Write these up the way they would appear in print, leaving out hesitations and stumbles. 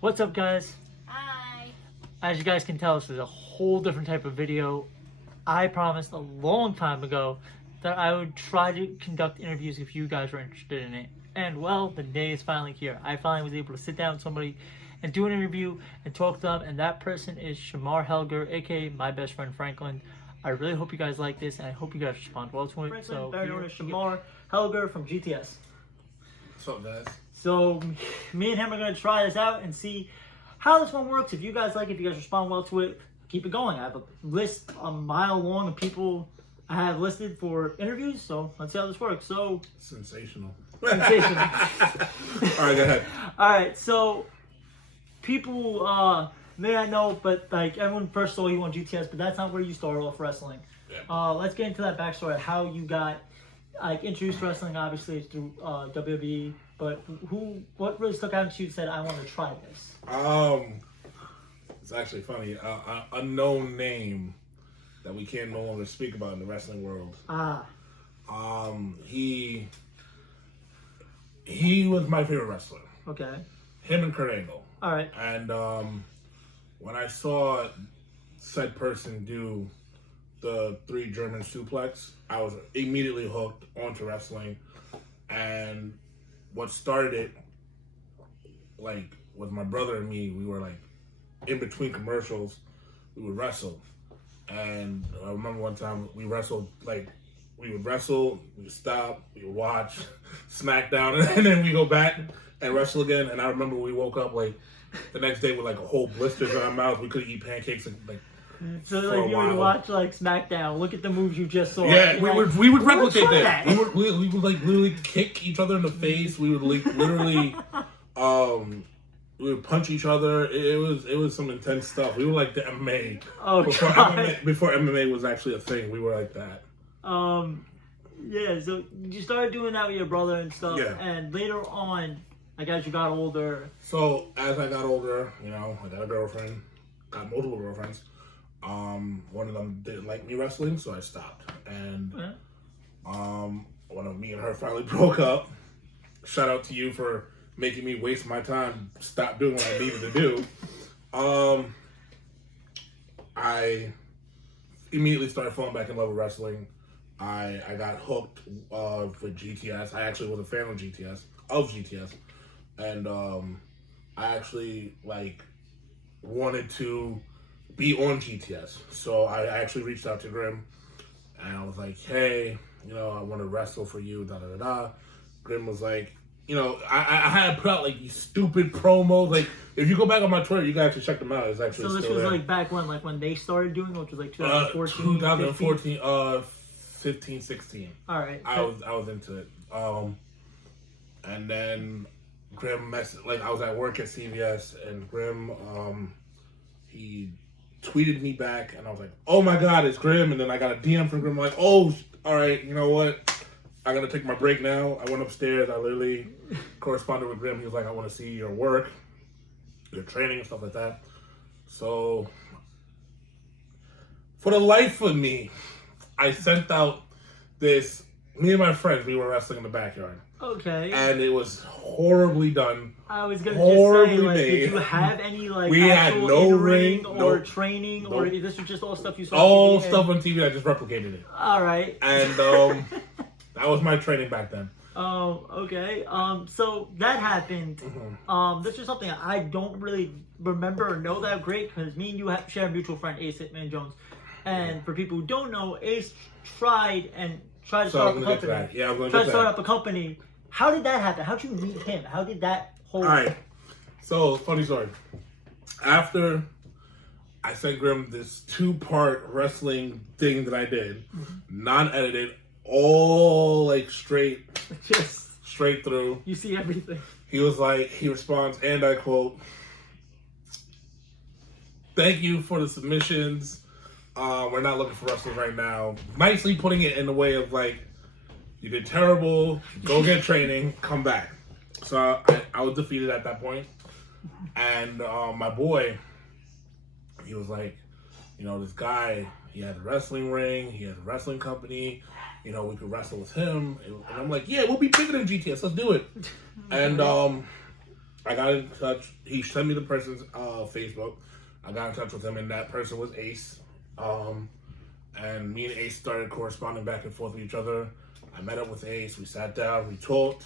What's up, guys? Hi. As you guys can tell, this is a whole different type of video. I promised a long time ago that I would try to conduct interviews if you guys were interested in it. And well, the day is finally here. I finally was able to sit down with somebody and do an interview and talk to them, and that person is Shemar Helliger, aka my best friend Franklin. I really hope you guys like this, and I hope you guys respond well to it. Franklin, better known as Shemar Helliger from GTS. What's up, guys? So, me and him are going to try this out and see how this one works. If you guys like it, if you guys respond well to it, keep it going. I have a list a mile long of people I have listed for interviews, so let's see how this works. So, Sensational. sensational. All right, go ahead. All right, so people may not know, but like everyone first saw you on GTS, but that's not where you started off wrestling. Yeah. Let's get into that backstory of how you got introduced to wrestling. Obviously, it's through WWE. But what really stuck out to you and said, I want to try this? It's actually funny. An unknown name that we can no longer speak about in the wrestling world. He was my favorite wrestler. Okay. Him and Kurt Angle. All right. And when I saw said person do the 3 German suplex, I was immediately hooked onto wrestling. And what started it, like, with my brother and me, we were, like, in between commercials, we would wrestle. And I remember one time we wrestled, like, we would wrestle, we would stop, we would watch SmackDown, and then we go back and wrestle again. And I remember we woke up, like, the next day with, like, a whole blisters on our mouths. We couldn't eat pancakes, and, like, so like you would watch like SmackDown, look at the moves you just saw. Yeah, we would replicate that. that. We would like literally kick each other in the face. We would like literally we would punch each other. It was some intense stuff. We were like the MMA. Oh, before MMA was actually a thing. We were like that. Yeah, so you started doing that with your brother and stuff, Yeah. and later on, like as you got older. So as I got older, you know, I got a girlfriend, got multiple girlfriends. One of them didn't like me wrestling, so I stopped. And when me and her finally broke up, shout out to you for making me waste my time, stop doing what I needed to do. I immediately started falling back in love with wrestling. I got hooked with GTS. I actually was a fan of GTS, and I actually like wanted to be on GTS. So I actually reached out to Grim and I was like, hey, you know, I want to wrestle for you, da da da da. Grim was like, you know, I had put out like these stupid promos. Like, if you go back on my Twitter, you can actually check them out. It's actually so this still was there. like back when, like when they started doing it, which was like 2014, 2014, 15, 16. All right. I was into it. And then Grim like I was at work at CVS and Grim he tweeted me back, and I was like, "Oh my God, it's Grim!" And then I got a DM from Grim, like, "Oh, all right, you know what? I gotta take my break now." I went upstairs. I literally corresponded with Grim. He was like, "I want to see your work, your training, and stuff like that." So, for the life of me, I sent out this. Me and my friends, we were wrestling in the backyard. Okay. And it was horribly done. I was gonna horribly just say, like, made. did you have any like We actual had no in-ring ring, or nope. training, Nope. or this was just all stuff you saw? All on TV stuff on TV. I just replicated it. All right. And that was my training back then. Okay. So that happened. Mm-hmm. This was something I don't really remember or know that great because me and you share a mutual friend, Ace Hitman Jones. And for people who don't know, Ace tried to start up a company. Yeah, I'm going Tried to to start up a company. How did that happen? How did you meet him? How did that whole? All right. So funny story. After I sent Grim this 2-part wrestling thing that I did, non-edited, all like straight through. You see everything. He was like, he responds, and I quote, "Thank you for the submissions. We're not looking for wrestlers right now." Nicely putting it in the way of like, you did terrible, go get training, come back. So I was defeated at that point. And my boy, he was like, you know, this guy, he had a wrestling ring, he had a wrestling company, you know, we could wrestle with him. And I'm like, yeah, we'll be bigger than GTS, let's do it. And I got in touch. He sent me the person's Facebook. I got in touch with him, and that person was Ace. And me and Ace started corresponding back and forth with each other. I met up with Ace. We sat down. We talked,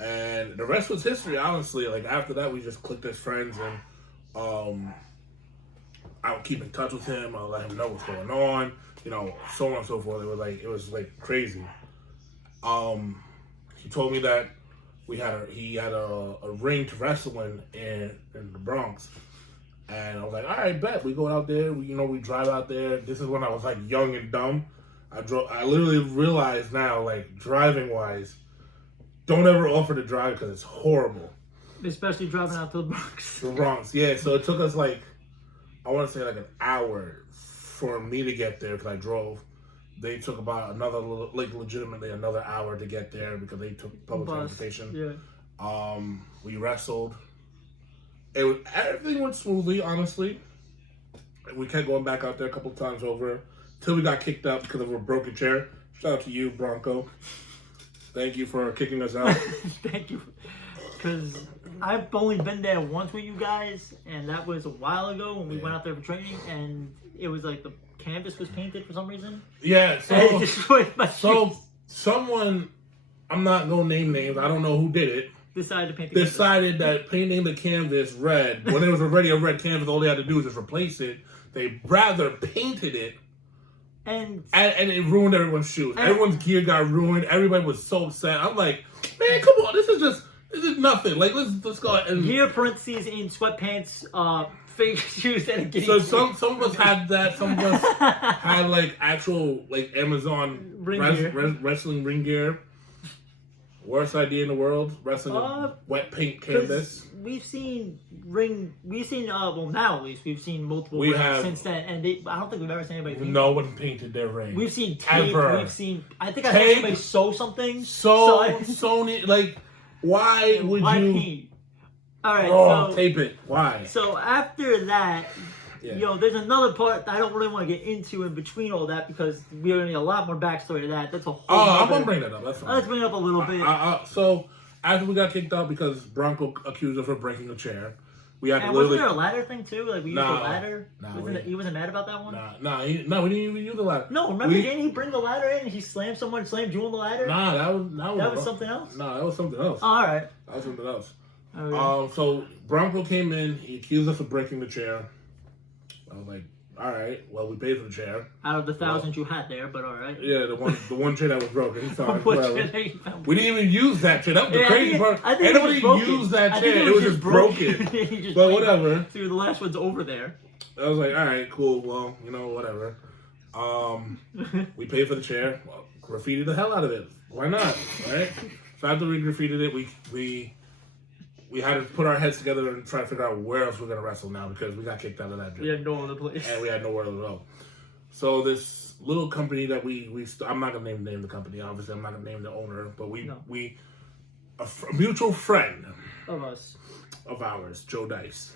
and the rest was history. Honestly, like after that, we just clicked as friends, and I would keep in touch with him. I'll let him know what's going on. So on and so forth. It was crazy. He told me that he had a ring to wrestle in the Bronx, and I was like, all right, bet we go out there. We drive out there. This is when I was young and dumb. I literally realized now, driving wise, don't ever offer to drive because it's horrible. Especially driving out to the Bronx. The Bronx, yeah. So it took us I want to say an hour for me to get there because I drove. They took about legitimately another hour to get there because they took public transportation. Yeah. We wrestled. Everything went smoothly, honestly. We kept going back out there a couple times over till we got kicked out because of a broken chair. Shout out to you, Bronco. Thank you for kicking us out. Thank you. Because I've only been there once with you guys, and that was a while ago when we went out there for training, and it was the canvas was painted for some reason. Yeah, it destroyed my shoes. Someone, I'm not gonna name names, I don't know who did it, decided that painting the canvas red, when it was already a red canvas, all they had to do was just replace it. They rather painted it, and it ruined everyone's shoes. Everyone's gear got ruined. Everybody was so upset. I'm like, man, come on, this is nothing. Let's go ahead and gear parentheses in sweatpants, fake shoes that are getting. So some of us had that. Some of us had actual Amazon wrestling ring gear. Worst idea in the world, wrestling wet paint canvas. We've seen now at least we've seen multiple rings since then, and I don't think we've ever seen anybody paint. No one painted their ring. We've seen tape. Ever. We've seen. I think I saw somebody sew something. Sony why would you? Paint? All right, tape it. Why? So after that, there's another part that I don't really want to get into in between all that because we're going to need a lot more backstory to that. That's a whole. I'm gonna bring that up. That's fine. Let's bring it up a little bit. So after we got kicked out because Bronco accused us of breaking a chair, we had to wasn't there a ladder thing too? We used a ladder. He wasn't mad about that one. We didn't even use the ladder. No, remember didn't he bring the ladder in and he slammed you on the ladder? That was something else. No, that was something else. All right. That was something else. Okay. So Bronco came in. He accused us of breaking the chair. I was like, all right, well, we paid for the chair. Out of the thousands you had there, but all right. Yeah, the one chair that was broken. Sorry, we didn't even use that chair. That was the Yeah, crazy part. Nobody used that chair. It was just broken. But whatever. See, the last one's over there. I was like, all right, cool. Well, whatever. We paid for the chair. Well, graffiti the hell out of it. Why not? Right? So after we graffitied it, we had to put our heads together and try to figure out where else we're going to wrestle now because we got kicked out of that gym. We had no other place. And we had nowhere to go. So this little company that I'm not going to name the company. Obviously, I'm not going to name the owner. But a mutual friend of ours, Joe Dice,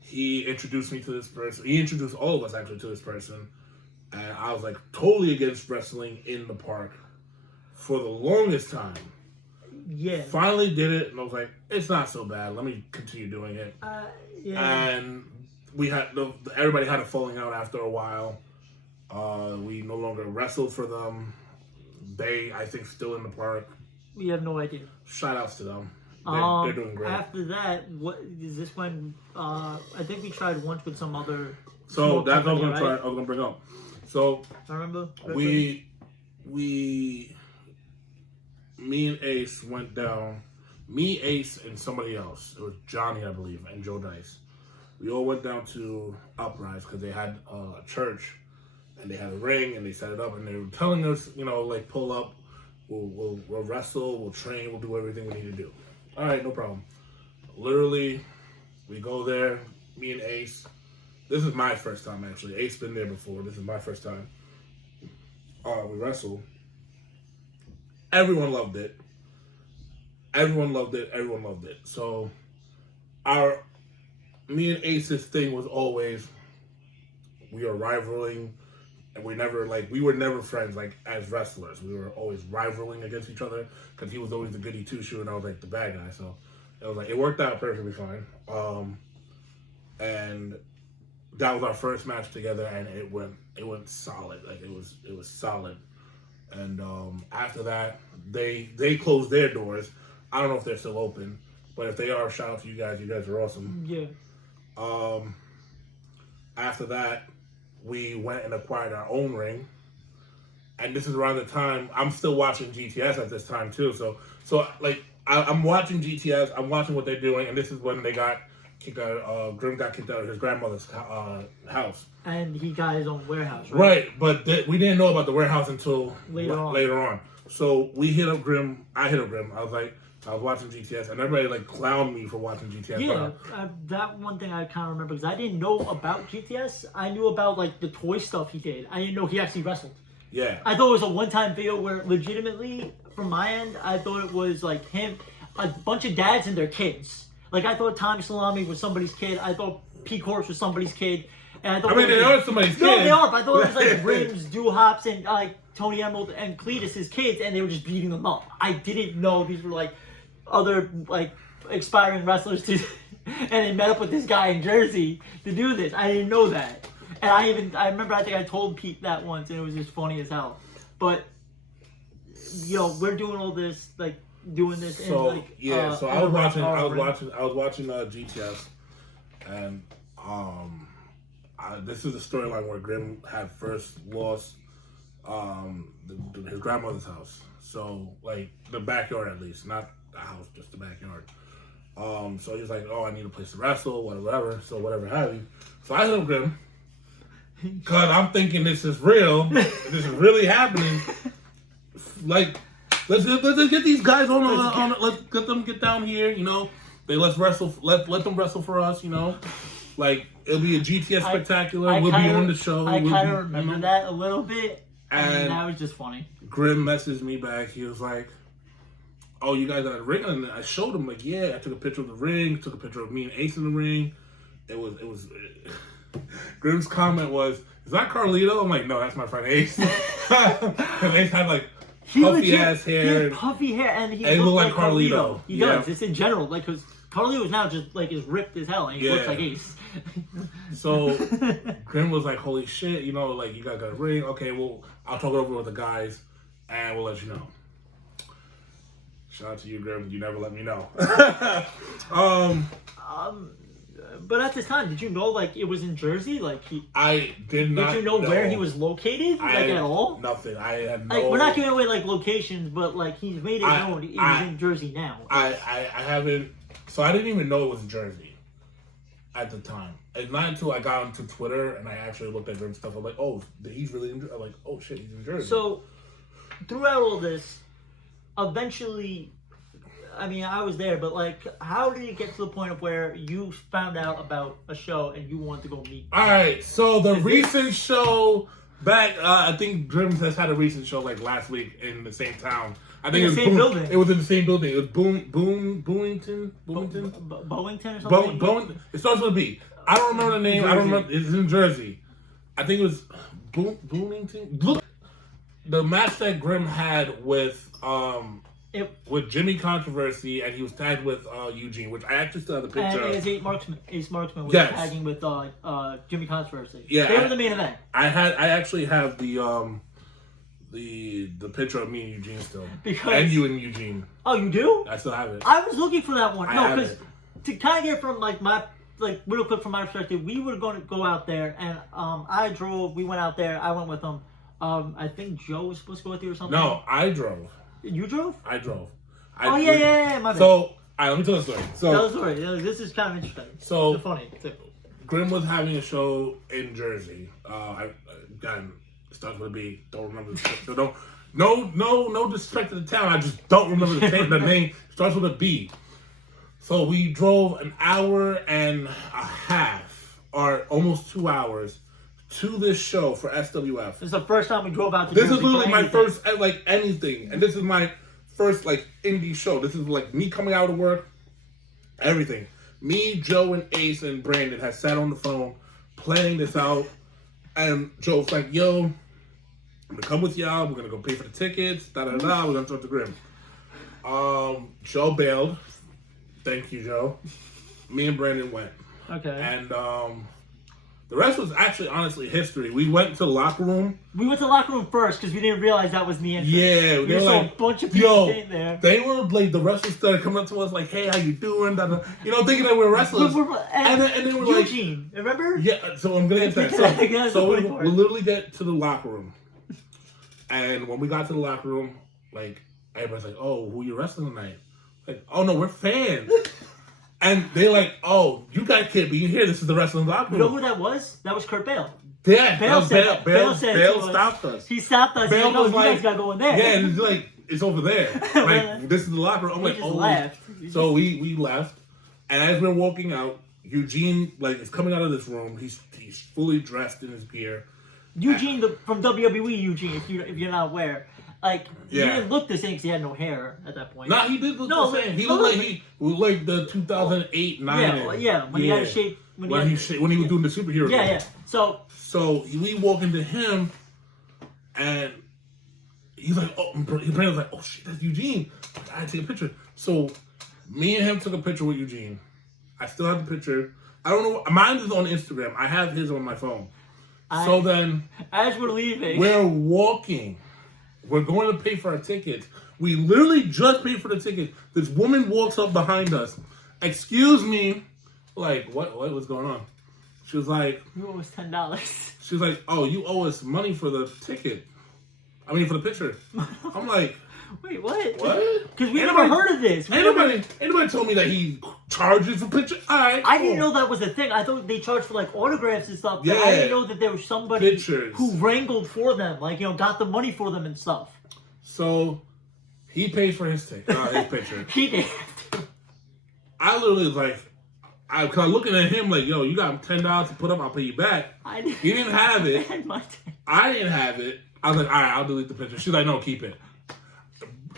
he introduced me to this person. He introduced all of us actually to this person. And I was totally against wrestling in the park for the longest time. Yeah. Finally did it, and I was like, it's not so bad. Let me continue doing it. And everybody had a falling out after a while. We no longer wrestled for them. They, I think, still in the park. We have no idea. Shout outs to them. They're doing great. After that, what is this when? I think we tried once with some other. So that's what I was gonna bring up. So I remember me and Ace went down. Me, Ace, and somebody else. It was Johnny, I believe, and Joe Dice. We all went down to Uprise because they had a church, and they had a ring, and they set it up, and they were telling us, pull up, we'll wrestle, we'll train, we'll do everything we need to do. All right, no problem. Literally, we go there, me and Ace. This is my first time, actually. Ace been there before. This is my first time. We wrestle. Everyone loved it. Everyone loved it. So, me and Ace's thing was always, we are rivaling and we were never friends like as wrestlers. We were always rivaling against each other because he was always the goody two shoe and I was like the bad guy. So it was like it worked out perfectly fine. And that was our first match together, and it went solid. Like it was solid. And after that, they closed their doors. I don't know if they're still open, but if they are, shout out to you guys. You guys are awesome. Yeah. After that, we went and acquired our own ring. And this is around the time I'm still watching GTS at this time too. So like I'm watching GTS. I'm watching what they're doing, and this is when they got kicked out. Grim got kicked out of his grandmother's house. And he got his own warehouse, right? Right, but we didn't know about the warehouse until later on. So we hit up Grim. I hit up Grim. I was watching GTS, and everybody like clowned me for watching GTS. Yeah, that one thing I kind of remember because I didn't know about GTS. I knew about like the toy stuff he did. I didn't know he actually wrestled. Yeah. I thought it was a one-time video where legitimately, from my end, I thought it was like him, a bunch of dads and their kids. Like I thought Tommy Salami was somebody's kid. I thought P. Corpse was somebody's kid. And I thought they are somebody's kids. No, they are. But I thought it was like Rims, Doo-Hops, and like Tony Emerald and Cletus's kids, and they were just beating them up. I didn't know these were like other like aspiring wrestlers to, and they met up with this guy in Jersey to do this. I didn't know that, and I remember I think I told Pete that once, and it was just funny as hell. But we're doing all this like doing this. So and, like, so I was watching GTS, and this is the storyline where Grim had first lost his grandmother's house. So like the backyard at least, not the house, just the backyard. So he was like, "Oh, I need a place to wrestle, whatever." So whatever have you. So I hit up Grim, cause I'm thinking this is real. This is really happening. Like, let's get these guys on. Let's get them get down here. Let's wrestle. Let them wrestle for us. Like it'll be a GTS spectacular. We'll be on the show. I kind of remember that a little bit, and that was just funny. Grim messaged me back. He was like, "Oh, you guys got a ring?" And I showed him like, "Yeah." I took a picture of the ring. Took a picture of me and Ace in the ring. It was. Grim's comment was, "Is that Carlito?" I'm like, "No, that's my friend Ace." Because Ace had like puffy ass hair. He had puffy hair, and he looked like Carlito. He does. Just in general, like because Carlito is now just like is ripped as hell, and he looks like Ace. So Grim was like, "Holy shit, like you guys got a ring. Okay, well, I'll talk it over with the guys, and we'll let you know." Shout out to you, Grim. You never let me know. But at this time, did you know like it was in Jersey? Like I did not. Did you know where he was located? At all? Nothing. I had no. Like, we're not giving away like locations, but like he's made it known he's in Jersey now. I haven't. So I didn't even know it was in Jersey at the time. It's not until I got onto Twitter and I actually looked at Grim stuff. I'm like, oh, he's really in Jersey. I'm like, oh shit, he's in Jersey. So throughout all this, eventually, I mean, I was there, but like, how did it get to the point of where you found out about a show and you wanted to go meet? All right, so the recent show back, I think Grim has had a recent show like last week in the same town. I think in the same building. It was in the same building. It was Boomington. Bowington or something. It starts with a B. I don't remember the name. I don't remember. It's in Jersey. I think it was Boomington. Look, the match that Grim had with Jimmy Controversy, and he was tagged with Eugene, which I actually still have the picture of. And Ace Marksman was tagging with Jimmy Controversy. Yeah, they were the main event. I actually have the picture of me and Eugene still, and you and Eugene. Oh, you do? I still have it. I was looking for that one. No, because it. To kind of get from like my real quick from my perspective, we were going to go out there, and I drove. We went out there. I went with him. I think Joe was supposed to go with you or something. No, I drove. You drove? I drove. Yeah, my bad. So, all right, let me tell the story. Tell the story. This is kind of interesting. So, it's funny. Grim was having a show in Jersey. Again, it starts with a B. Don't remember the no disrespect to the town. I just don't remember the name. Starts with a B. So we drove an hour and a half, or almost 2 hours, to this show for SWF. This is the first time we drove out to Jersey. This is literally my first, like, anything. And this is my first, like, indie show. This is, like, me coming out of work, everything. Me, Joe, and Ace, and Brandon had sat on the phone, planning this out. And Joe's like, yo, I'm gonna come with y'all. We're gonna go pay for the tickets. Da da da. We're gonna talk to Grim. Joe bailed. Thank you, Joe. Me and Brandon went. Okay. And the rest was actually, honestly, history. We went to the locker room. We went to the locker room first because we didn't realize that was the entrance. Yeah, we saw a bunch of people sitting there. They were like, the wrestlers started coming up to us like, "Hey, how you doing?" You know, thinking that we were wrestlers. And they were like, Eugene, remember? Yeah. So I'm gonna get that. So we literally get to the locker room, and when we got to the locker room, like everybody's like, "Oh, who you wrestling tonight?" Like, "Oh no, we're fans." And they like, "Oh, you guys can't be here. This is the wrestling locker room." You know who that was? That was Kurt Bale. Yeah, Bale stopped us. He stopped us. Bale was you like, guys gotta go in there. Yeah, and it's like, it's over there. Like, this is the locker room. I'm like, just left. So we left, and as we're walking out, Eugene like is coming out of this room. He's fully dressed in his gear. Eugene from WWE. Eugene, if you're not aware. Like, he didn't look the same because he had no hair at that point. Nah, he did look the same. He looked like the 2008, 9. Yeah, when he had a shape. When he was doing the superhero. Yeah. So we walk into him, and he's like, "Oh," Brandon's like, "Oh shit, that's Eugene. I had to take a picture." So me and him took a picture with Eugene. I still have the picture. I don't know. Mine is on Instagram. I have his on my phone. So then, as we're leaving, we're walking. We're going to pay for our tickets. We literally just paid for the ticket. This woman walks up behind us. "Excuse me." Like, what was going on? She was like, "You owe us $10. She was like, "Oh, you owe us money for the ticket. I mean, for the picture." I'm like, "Wait, what?" What? Because we never heard of this. Anybody told me that he charges a picture? All right, I didn't know that was a thing. I thought they charged for like autographs and stuff. Yeah. I didn't know that there was somebody Pictures. who wrangled for them, like, got the money for them and stuff. So he paid for his ticket, his picture. He did. I literally was like, I was looking at him like, "Yo, you got $10 to put up, I'll pay you back." He didn't have it. I didn't have it. I was like, "All right, I'll delete the picture." She's like, "No, keep it."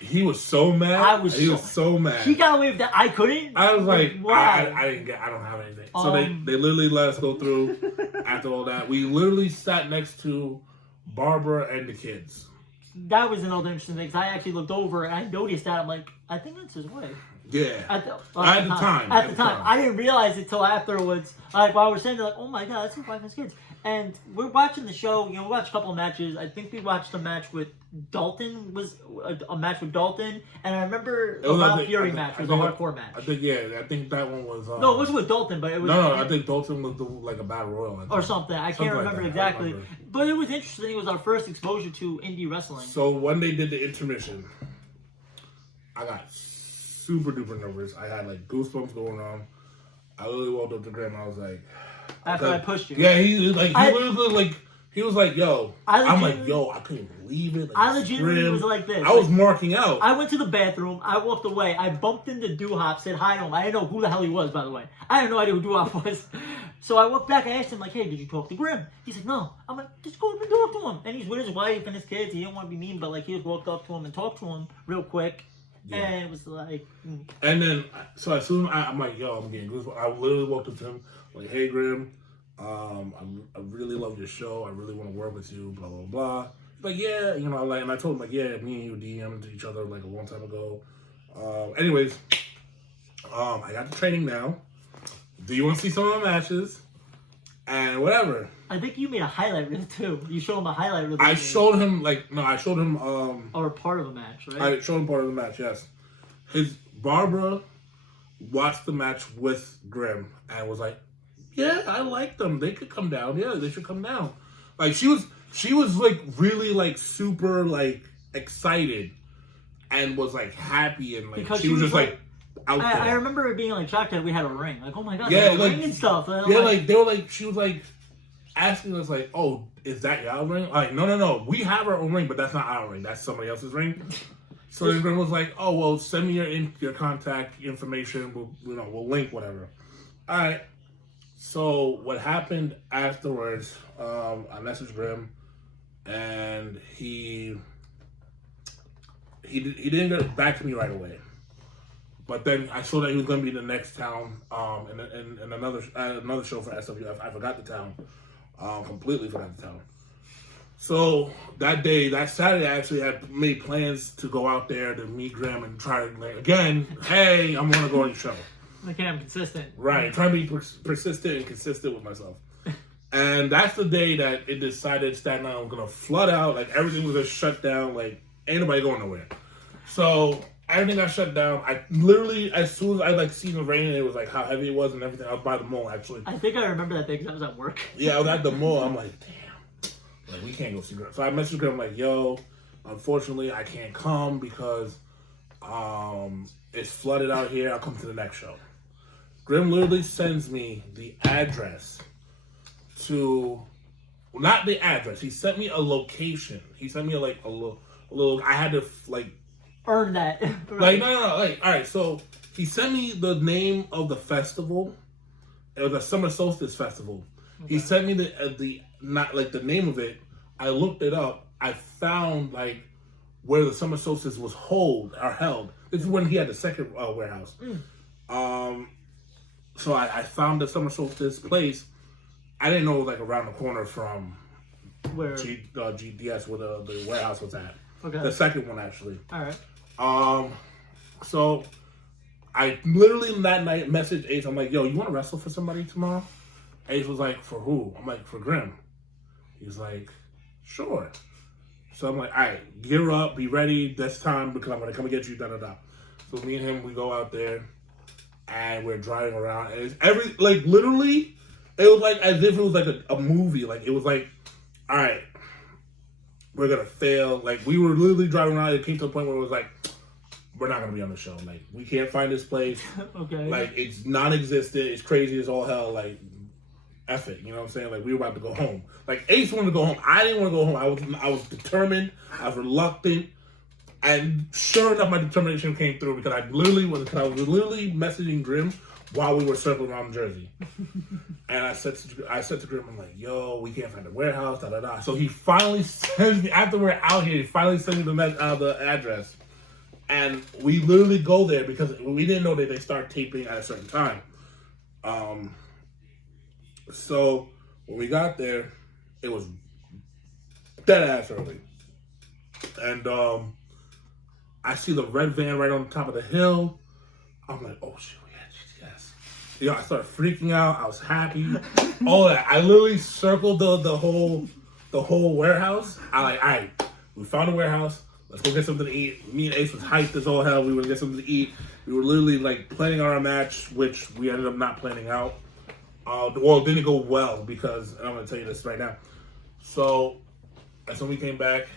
He was so mad. He was so mad. He got away with that. I couldn't. I was like, wow. I don't have anything. So they literally let us go through. After all that, we literally sat next to Barbara and the kids. That was another interesting thing. Cause I actually looked over and I noticed that. I'm like, I think that's his wife. Yeah. At the time. I didn't realize it till afterwards. Like, while we're saying, like, "Oh my god, that's his wife and his kids." And we're watching the show. We watched a couple of matches. I think we watched a match with Dalton. Was a match with Dalton, and I remember the Bob Fury match was a hardcore match. I think that one was. No, it wasn't with Dalton, but it was. No, I think Dalton was like a battle royal or something. I can't remember exactly. But it was interesting. It was our first exposure to indie wrestling. So when they did the intermission, I got super duper nervous. I had like goosebumps going on. I literally walked up to Graham and I was like, after I pushed you. Yeah, he was like, "Yo," I'm like, "Yo," I couldn't believe it. Like, I legitimately was like this. I was marking out. I went to the bathroom. I walked away. I bumped into Doo-Hop, said hi to him. I didn't know who the hell he was, by the way. I had no idea who Doo-Hop was. So I walked back. I asked him, like, "Hey, did you talk to Grim?" He's like, "No." I'm like, "Just go up and talk to him." And he's with his wife and his kids. He didn't want to be mean, but like he just walked up to him and talked to him real quick. Yeah. And it was like... And then, so as soon as I'm like, "Yo, I'm getting goosebumps." I literally walked up to him, like, "Hey, Grim, I really love your show. I really want to work with you, blah, blah, blah." Like, "Yeah," and I told him, like, "Yeah, me and you DM'd each other, like, a long time ago." Anyways, I got the training now. Do you want to see some of my matches? And whatever. I think you made a highlight reel, too. You showed him a highlight reel. I showed him, or part of a match, right? I showed him part of the match, yes. Barbara watched the match with Grim and was like, "Yeah, I like them. They could come down. Yeah, they should come down." Like, she was like really like super like excited and was like happy and like because she was just like out there. I remember it being like shocked that we had a ring. Like, "Oh my god, yeah, like, ring and stuff." Yeah, like they were like, she was like asking us like, "Oh, is that your ring?" Like, no, we have our own ring, but that's not our ring. That's somebody else's ring. So then Grim was like, "Oh, well, send me your contact information. We'll link whatever." All right. So what happened afterwards? I messaged Grim, and he didn't get back to me right away. But then I saw that he was going to be in the next town, in another show for SWF. I forgot the town, completely forgot the town. So that day, that Saturday, I actually had made plans to go out there to meet Graham and try to, like, again, hey, I'm going to go on your show. Okay, I'm consistent. Right, trying to be persistent and consistent with myself. And that's the day that it decided Staten Island was going to flood out. Like, everything was just shut down. Like, ain't nobody going nowhere. So everything got shut down. I literally, as soon as I like seen the rain, it was like how heavy it was and everything. I was by the mall, actually. I think I remember that day because I was at work. Yeah, I was at the mall. I'm like, damn. Like, we can't go see Graham. So I messaged Graham like, yo, unfortunately, I can't come because it's flooded out here. I'll come to the next show. Grim literally sends me the address to, well, not the address. He sent me a location. He sent me a little. I had to like earn that. Right. Like no. Like all right. So he sent me the name of the festival. It was a summer solstice festival. Okay. He sent me the not like the name of it. I looked it up. I found like where the summer solstice was held. This is when he had the second warehouse. So I found the summer solstice place. I didn't know it was like around the corner from where GDS where the warehouse was at. Okay. The second one actually. All right. So I literally that night messaged Ace. I'm like, yo, you want to wrestle for somebody tomorrow? Ace was like, for who? I'm like, for Grim. He's like, sure. So I'm like, all right, gear up, be ready this time because I'm gonna come and get you. Da da da. So me and him, we go out there. And we're driving around, and it's literally, it was like as if it was like a movie. Like it was like, all right, we're gonna fail. Like we were literally driving around. It came to a point where it was like, we're not gonna be on the show. Like we can't find this place. Okay. Like it's non-existent. It's crazy as all hell. Like, F it. You know what I'm saying? Like we were about to go home. Like Ace wanted to go home. I didn't want to go home. I was determined. I was reluctant. And sure enough, my determination came through because I was literally messaging Grim while we were circling around Jersey. And I said to Grim, I'm like, yo, we can't find the warehouse, da da da. So he finally sends me, after we're out here, he finally sends me the address. And we literally go there because we didn't know that they start taping at a certain time. So when we got there, it was dead ass early. And I see the red van right on the top of the hill. I'm like, oh shit, yes. You know, I started freaking out. I was happy. All that. I literally circled the whole warehouse. I like, all right, we found a warehouse. Let's go get something to eat. Me and Ace was hyped as all hell. We were gonna get something to eat. We were literally like planning our match, which we ended up not planning out. Well, it didn't go well because I'm gonna tell you this right now. So as when we came back,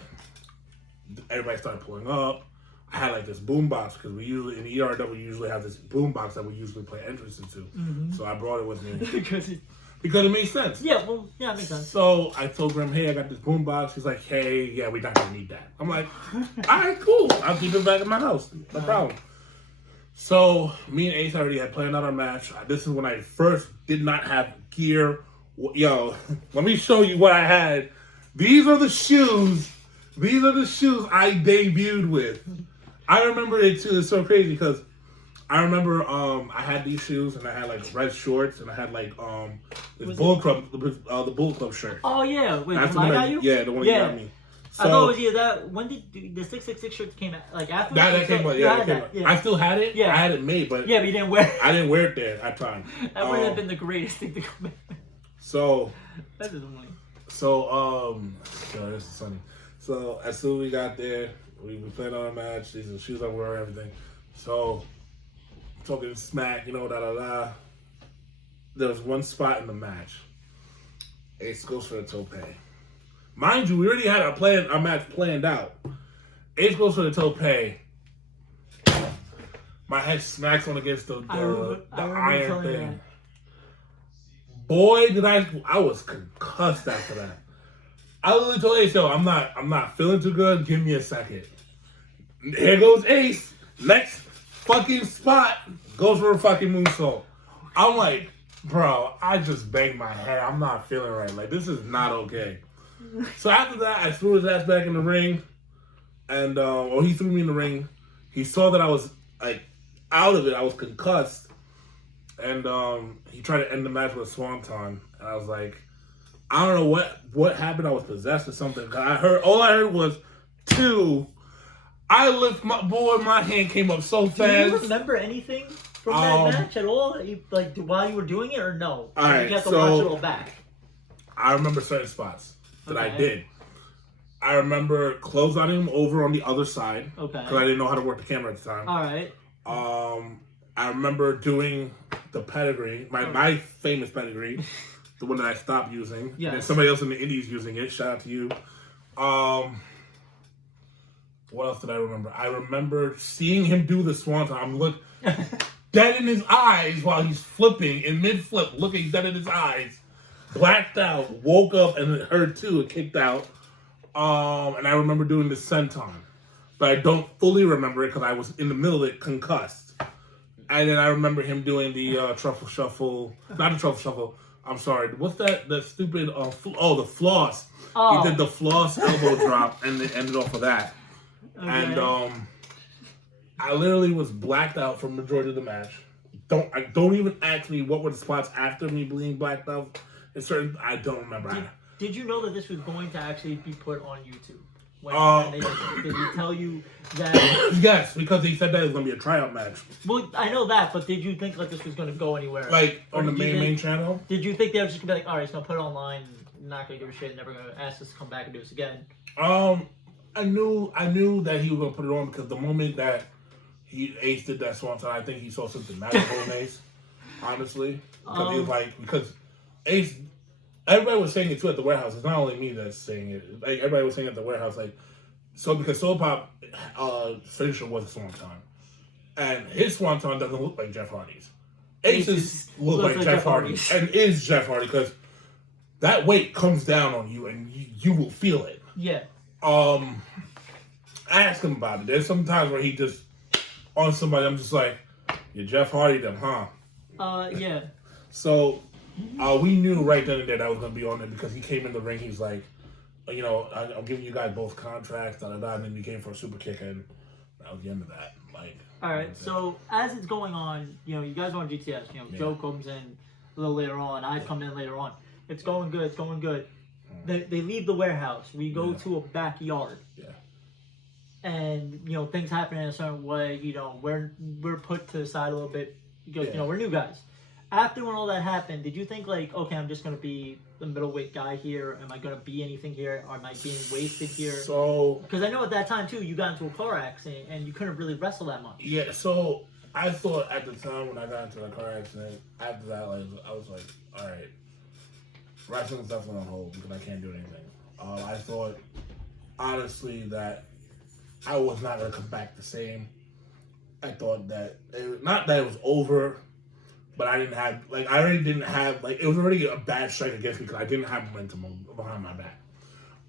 everybody started pulling up. I had like this boom box because we usually in the ERW usually have this boom box that we usually play entrance into. Mm-hmm. So I brought it with me because it made sense. Yeah, well, yeah, it makes sense. So I told Grim, hey, I got this boom box. He's like, hey, yeah, we're not gonna need that. I'm like, all right, cool. I'll keep it back in my house. No problem. So me and Ace already had planned out our match. This is when I first did not have gear. Yo, let me show you what I had. These are the shoes I debuted with. I remember it too. It's so crazy because I remember I had these shoes and I had like red shorts and I had like this Bullet Club, the Bullet Club shirt. Oh yeah, wait, that's the one I got you? Yeah, the one you got me. So, I thought it was either that. When did the 666 shirt came out? Like after that came out. Yeah, that came out. Yeah. I still had it. Yeah, I had it made, but yeah, but you didn't wear it. I didn't wear it there at time. That would have been the greatest thing to come in. So that is funny. So this is funny. So as soon as we got there, we played on a match. These are the shoes I wear, everything. So talking smack, you know, da da da. There was one spot in the match. Ace goes for the tope. Mind you, we already had our match planned out. Ace goes for the tope. My head smacks on against the iron thing. Boy, I was concussed after that. I literally told Ace, yo, I'm not feeling too good. Give me a second. Here goes Ace. Next fucking spot goes for a fucking moonsault. I'm like, bro, I just banged my head. I'm not feeling right. Like, this is not okay. So after that, I threw his ass back in the ring. And, or he threw me in the ring. He saw that I was, like, out of it. I was concussed. And he tried to end the match with a swanton. And I was like, I don't know what happened. I was possessed or something. All I heard was 2. I lift my hand came up so fast. Do you remember anything from that match at all? While you were doing it, or no? All right, you have to watch it all back. I remember certain spots that I did. I remember clotheslining him over on the other side. Okay. Because I didn't know how to work the camera at the time. All right. I remember doing the pedigree, my famous pedigree, the one that I stopped using. Yeah. And somebody else in the indies using it. Shout out to you. What else did I remember? I remember seeing him do the swanton. I'm dead in his eyes while he's flipping in mid-flip, looking dead in his eyes. Blacked out, woke up, and heard 2 and kicked out. And I remember doing the senton. But I don't fully remember it because I was in the middle of it, concussed. And then I remember him doing the truffle shuffle. Not the truffle shuffle. I'm sorry. What's that? The stupid... the floss. Oh. He did the floss elbow drop and it ended off of that. Okay. And I literally was blacked out for the majority of the match. Don't even ask me what were the spots after me being blacked out. I don't remember. Did you know that this was going to actually be put on YouTube? Did he tell you that? Yes, because he said that it was going to be a tryout match. Well, I know that, but did you think this was going to go anywhere? On the main channel? Did you think they were just going to be like, all right, it's going to put it online, not going to give a shit, never going to ask us to come back and do this again? I knew that he was going to put it on because the moment that Ace did that swanton, I think he saw something magical in Ace, honestly. Because he was because Ace... Everybody was saying it too at the warehouse. It's not only me that's saying it. Everybody was saying it at the warehouse. Because Soul Pop finisher was a swanton, and his swanton doesn't look like Jeff Hardy's. Ace's look like Jeff Hardy's, and is Jeff Hardy because that weight comes down on you, and you will feel it. Yeah. I asked him about it. There's some times where he just on somebody. I'm just like, you're Jeff Hardy, them, huh? Yeah. So. We knew right then and there that was going to be on there because he came in the ring. He's like, I'm giving you guys both contracts, and then we came for a super kick, and that was the end of that. All right. So as it's going on, you guys are on GTS. Joe comes in a little later on. I come in later on. It's going good. It's going good. They leave the warehouse. We go to a backyard. Yeah. And things happen in a certain way. We're put to the side a little bit because we're new guys. After when all that happened, did you think okay, I'm just going to be the middleweight guy here? Am I going to be anything here? Or am I being wasted here? So... Because I know at that time, too, you got into a car accident and you couldn't really wrestle that much. Yeah, so I thought at the time when I got into the car accident, after that, I was like, all right, wrestling's definitely on hold because I can't do anything. I thought, honestly, that I was not going to come back the same. I thought that, not that it was over, but I didn't have, I already didn't have, it was already a bad strike against me because I didn't have momentum behind my back.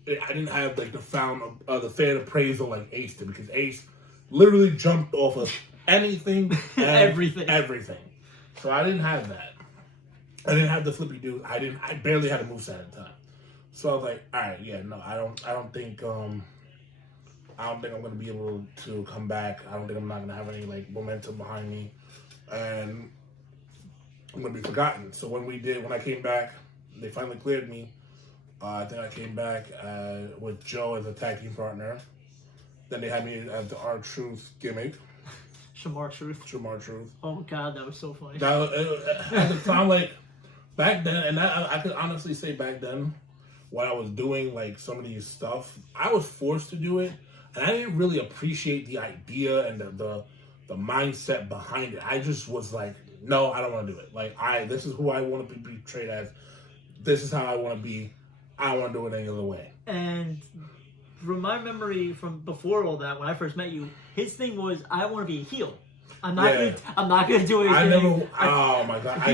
I didn't have, the fan appraisal like Ace did because Ace literally jumped off of anything. Everything. So I didn't have that. I didn't have the flippy dude. I barely had a moveset at the time. So I was like, all right, yeah, no, I don't think I'm going to be able to come back. I don't think I'm not going to have any, momentum behind me. And I'm going to be forgotten. So when I came back, they finally cleared me. I think I came back with Joe as a tag team partner. Then they had me as the R-Truth gimmick. Shemar Truth. Oh, God, that was so funny. At the time, back then, and I could honestly say back then, when I was doing, some of these stuff, I was forced to do it. And I didn't really appreciate the idea and the mindset behind it. I just was like, no, I don't want to do it. This is who I want to be portrayed as. This is how I want to be. I don't want to do it any other way. And from my memory from before all that, when I first met you, his thing was, I want to be a heel. I'm not gonna do anything. Oh my God! I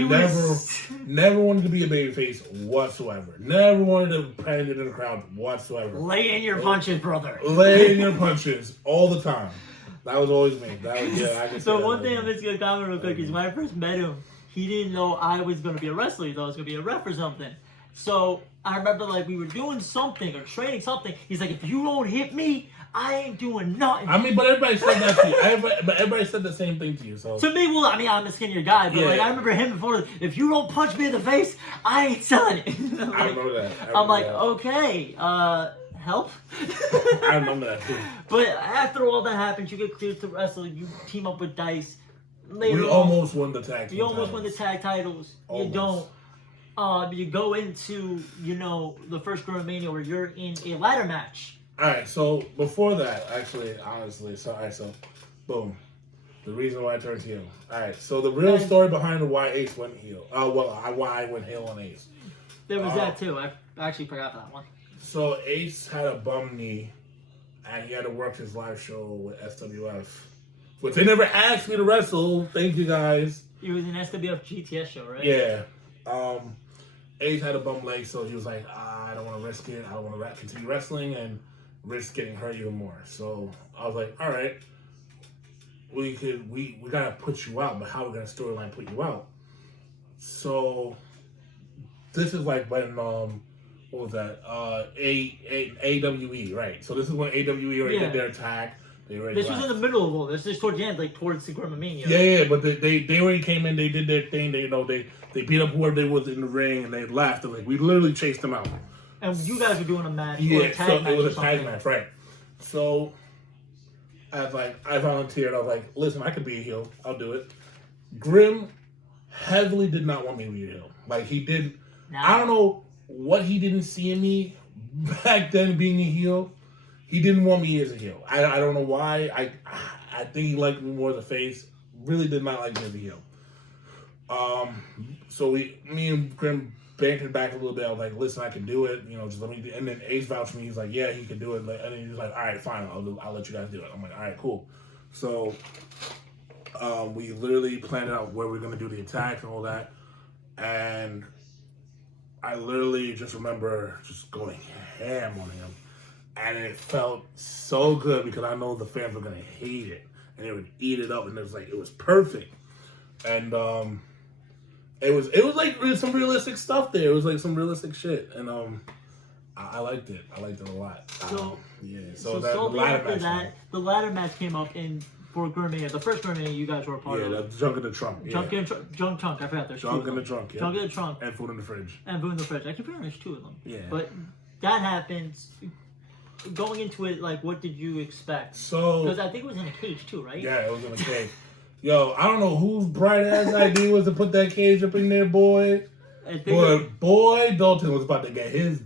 never wanted to be a babyface whatsoever. Never wanted to pander to the crowd whatsoever. Lay in your punches, brother. Lay in your punches all the time. That was always me. So one thing I'm just gonna comment real quick is when I first met him, he didn't know I was gonna be a wrestler. He thought I was gonna be a ref or something. So I remember like we were doing something or training something. He's like, if you don't hit me, I ain't doing nothing. I mean, but everybody said that to you. Everybody said the same thing to you. So to me, well, I mean, I'm a skinnier guy, but like I remember him before. If you don't punch me in the face, I ain't selling it. Like, I remember that. I'm like, okay, help. I remember that too. But after all that happens, you get cleared to wrestle. You team up with Dice. Later We almost won the tag team. You almost won the tag titles. Almost. You don't. You go into, the first Gorilla Mania where you're in a ladder match. Alright, so before that, honestly, so boom. The reason why I turned heel. Alright, so the real story behind why Ace went heel. Why I went heel on Ace. There was that too. I actually forgot that one. So Ace had a bum knee, and he had to work his live show with SWF. Which they never asked me to wrestle. Thank you guys. It was an SWF GTS show, right? Yeah. Ace had a bum leg, so he was like, I don't want to risk it. I don't want to continue wrestling and risk getting hurt even more. So I was like, all right, we gotta put you out, but how are we gonna storyline put you out? So this is like when what was that? AWE, right? So this is when AWE already did their attack. This was in the middle of all this. This is towards the end, like towards the Gorilla Mania. Yeah, but they already came in. They did their thing. They beat up whoever they was in the ring, and they left. And like we literally chased them out. And you guys were doing a match. Yeah, or a tag match it was or a tag something. match, right? So I volunteered. I was like, listen, I could be a heel. I'll do it. Grimm heavily did not want me to be a heel. Like he did. Nah. I don't know what he didn't see in me back then being a heel. He didn't want me as a heel. I don't know why. I think he liked me more as a face. Really did not like me as a heel. So me and Grimm bantered back a little bit. I was like, listen, I can do it. Just let me. And then Ace vouched for me. He's like, yeah, he can do it. And then he was like, all right, fine. I'll let you guys do it. I'm like, all right, cool. So we literally planned out where we're gonna do the attack and all that. And I literally just remember just going ham on him. And it felt so good because I know the fans were gonna hate it and they would eat it up, and it was perfect. And it was like some realistic stuff there. It was like some realistic shit, and I liked it. I liked it a lot. So that the ladder match came up for Gourmet. The first Gourmet you guys were a part of. Yeah, the Junk in the Trunk. Junk Trunk. I forgot there's Junk in the Trunk. Yeah. Junk in the Trunk. And Food in the Fridge. And Food in the Fridge. I keep forgetting there's two of them. Yeah. But that happens. Going into it, like, what did you expect? So, because I think it was in a cage too, right? Yeah, it was in a cage. Yo, I don't know whose bright ass idea was to put that cage up in there, boy. Boy, Dalton was about to get his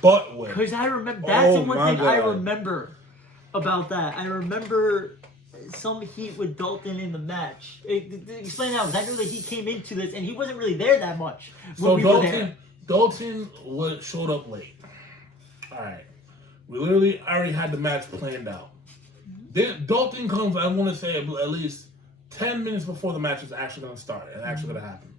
butt wet. Because I remember that's the one thing I remember about that. I remember some heat with Dalton in the match. Explain that. I knew that he came into this and he wasn't really there that much. So Dalton showed up late. All right. We literally already had the match planned out. Then Dalton comes, I want to say, at least 10 minutes before the match is actually going to start and actually going to happen.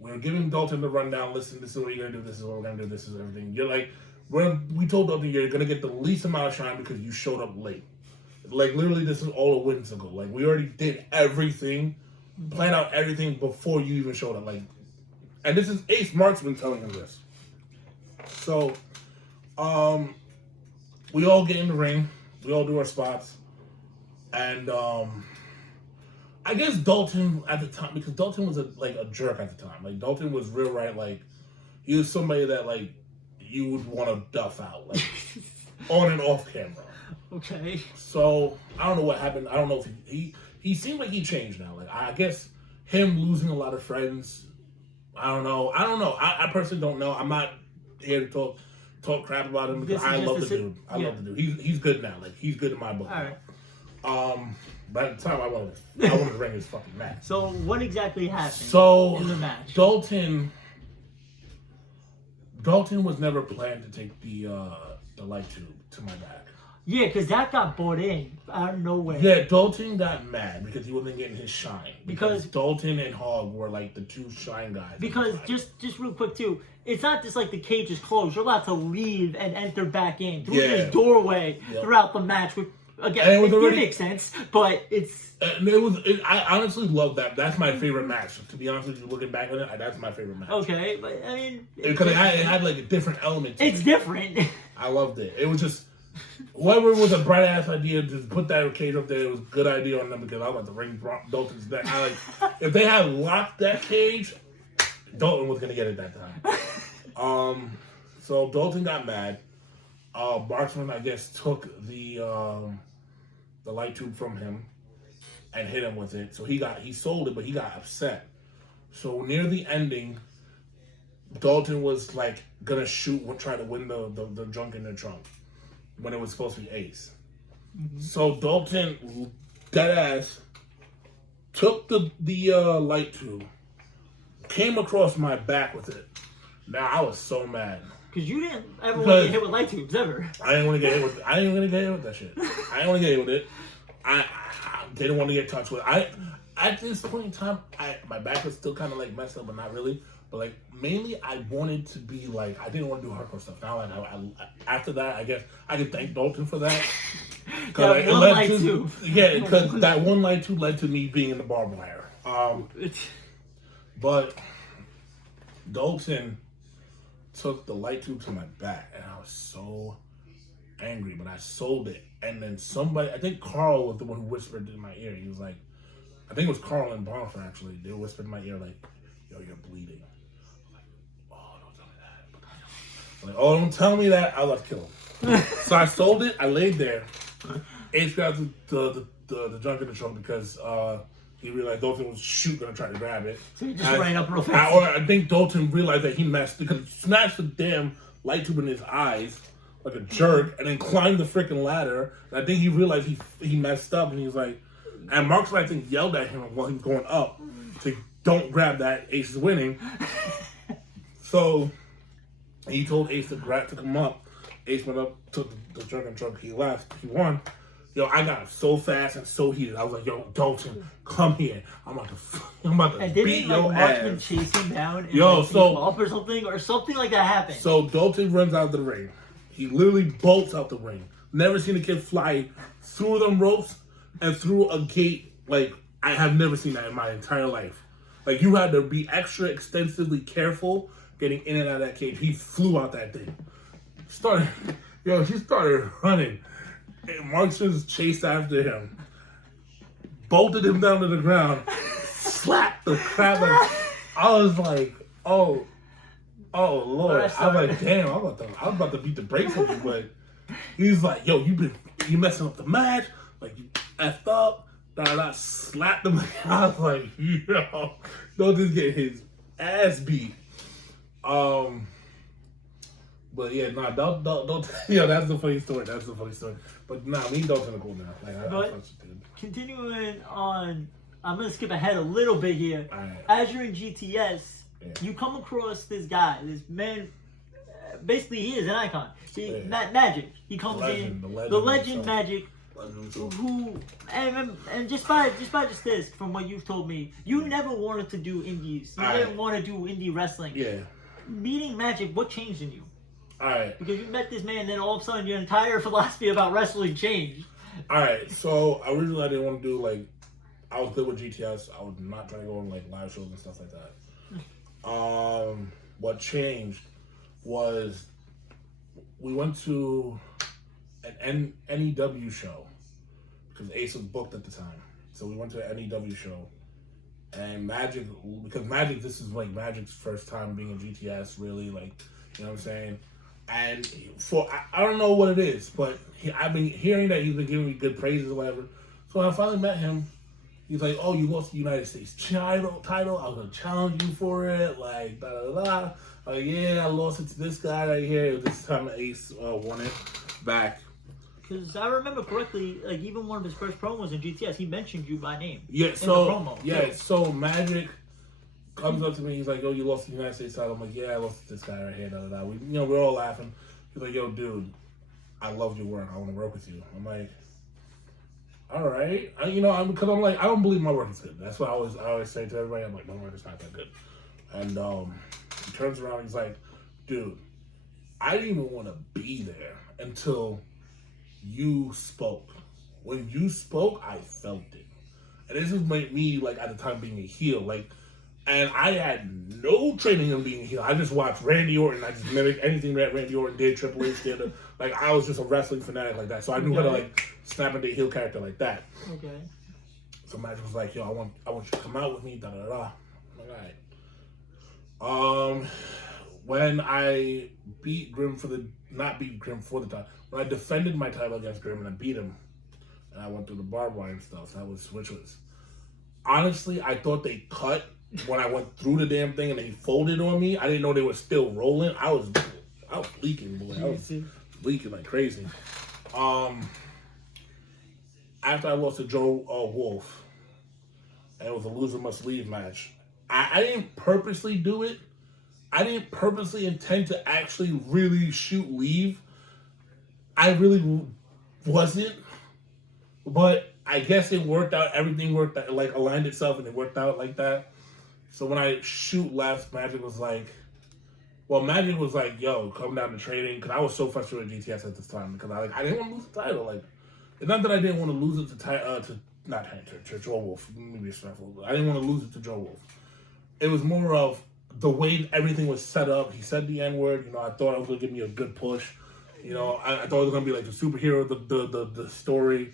We're giving Dalton the rundown. Listen, this is what you're going to do. This is what we're going to do. This is everything. You're like, we told Dalton you're going to get the least amount of shine because you showed up late. Like, literally, this is all a whimsical. Like, we already did everything, planned out everything before you even showed up. Like, and this is Ace Marksman telling him this. So, we all get in the ring. We all do our spots. And I guess Dalton at the time, because Dalton was a jerk at the time. Like, Dalton was real right. Like, he was somebody that, like, you would want to duff out. Like, on and off camera. Okay. So, I don't know what happened. I don't know if he seemed like he changed now. Like, I guess him losing a lot of friends. I don't know. I personally don't know. I'm not here to talk crap about him because I love the dude. I love the dude. He's good now. Like, he's good in my book. All right. But at the time, I wanted to ring his fucking match. So what exactly happened in the match? Dalton was never planned to take the light tube to my back. Yeah, because that got bought in out of nowhere. Yeah, Dalton got mad because he wasn't getting his shine. Because Dalton and Hogg were like the two shine guys. Because just real quick too, it's not just like the cage is closed. You're allowed to leave and enter back in through this doorway throughout the match. Again, And it was it already- makes sense, but it's... And I honestly love that. That's my favorite match. To be honest with you, looking back on it, that's my favorite match. Okay, but I mean... Because it had like a different element to It's it. different. I loved it. It was just... Whoever was a bright ass idea to put that cage up there, it was a good idea on them because I was about to ring Dalton's neck. If they had locked that cage, Dalton was gonna get it that time. So Dalton got mad. Marksman, I guess, took the light tube from him and hit him with it. So he sold it, but he got upset. So near the ending, Dalton was like gonna try to win the junk in the trunk when it was supposed to be Ace. Mm-hmm. So Dalton, deadass, took the light tube, came across my back with it. Now I was so mad. Because you didn't ever want to get hit with light tubes, ever. I didn't want to get hit with that shit. I didn't want to get hit with it. I didn't want to get touched with it. At this point in time, my back was still kind of like messed up, but not really. But like mainly, I wanted to be like, I didn't want to do hardcore stuff. Now, after that, I guess I can thank Dalton for that. That one light tube. Yeah, because that one light tube led to me being in the barbed wire. But Dalton took the light tube to my back, and I was so angry. But I sold it, and then somebody, I think Carl was the one who whispered in my ear. He was like, I think it was Carl and Bonfer actually. They whispered in my ear like, "Yo, you're bleeding." Oh, don't tell me that. I was about to kill him. So I sold it. I laid there. Ace grabbed the junk in the trunk because he realized Dalton was gonna try to grab it. So he just ran up real fast. I think Dalton realized that he messed because he smashed the damn light tube in his eyes like a jerk, and then climbed the freaking ladder. And I think he realized he messed up, and he was like, and Mark's I think yelled at him while he was going up to don't grab that. Ace is winning. So he told Ace to come up. Ace went up, took the drunken truck. He left. He won. Yo, I got so fast and so heated. I was like, "Yo, Dalton, come here. I'm about to and beat your Marksman ass." Chase him down and Yo, beat him up or something like that happened. So Dalton runs out of the ring. He literally bolts out the ring. Never seen a kid fly through them ropes and through a gate. Like, I have never seen that in my entire life. Like, you had to be extra extensively careful getting in and out of that cage. He flew out that thing. He started running. And Marksman chased after him. Bolted him down to the ground. Slapped the crap out of him. I was like, oh Lord. I was like, damn, I was about to beat the brakes on you, but he's like, yo, you messing up the match. Like, you effed up. Slapped him. I was like, yo, don't just get his ass beat. But yeah, don't. Yeah, that's the funny story. But me and Dalton are cool now. Like, continuing on, I'm gonna skip ahead a little bit here. Right. As you're in GTS, you come across this guy, this man. Basically, he is an icon. Magic. He comes in, the legend Magic. Who and just by this, from what you've told me, you never wanted to do indies. You didn't want to do indie wrestling. Yeah. Meeting Magic, what changed in you? Alright. Because you met this man, and then all of a sudden your entire philosophy about wrestling changed. Alright, so originally I didn't want to do like, I was good with GTS. I was not trying to go on like live shows and stuff like that. What changed was we went to an NEW show because Ace was booked at the time. So we went to an NEW show. And Magic, because Magic, this is like Magic's first time being in GTS, really, like, you know what I'm saying? And I don't know what it is, but I've been hearing that he's been giving me good praises or whatever. So when I finally met him, he's like, "Oh, you lost the United States title. I was gonna challenge you for it, like da da da." Like, yeah, I lost it to this guy right here. This time Ace won it back. Because I remember correctly, like even one of his first promos in GTS, he mentioned you by name. Yeah, in the promo. Yeah, so Magic comes up to me. He's like, "Yo, you lost the United States title." I'm like, "Yeah, I lost to this guy right here." Da da da. We're all laughing. He's like, "Yo, dude, I love your work. I want to work with you." I'm like, "All right." Because I'm like, I don't believe my work is good. That's what I always say to everybody. I'm like, my work is not that good. And he turns around. He's like, "Dude, I didn't even want to be there until you spoke when you spoke, I felt it. And this is me, like, at the time being a heel. Like, and I had no training in being a heel. I just watched Randy Orton. I just mimicked anything that Randy Orton did, Triple H did. Like, I was just a wrestling fanatic like that. So I knew how to, like, snap into a heel character like that. Okay. So Magic was like, yo, I want you to come out with me, da-da-da. I'm like, all right. When I beat Grimm not beat Grimm for the title, when I defended my title against Grimm and I beat him, and I went through the barbed wire and stuff, which was, honestly, I thought they cut when I went through the damn thing and they folded on me. I didn't know they were still rolling. I was leaking, boy. I was leaking like crazy. After I lost to Joe Wolf, and it was a loser must leave match, I didn't purposely do it. I didn't purposely intend to actually really shoot leave. I really wasn't. But I guess it worked out. Everything worked out, like, aligned itself, and it worked out like that. So when I shoot left, Magic was like, yo, come down to training. Because I was so frustrated with GTS at this time. Because I didn't want to lose the title. Like, it's not that I didn't want to lose it to Joe Wolf. Let me be respectful. I didn't want to lose it to Joe Wolf. It was more of the way everything was set up. He said the N-word. You know, I thought it was going to give me a good push. You know, I thought it was going to be like the superhero, the story.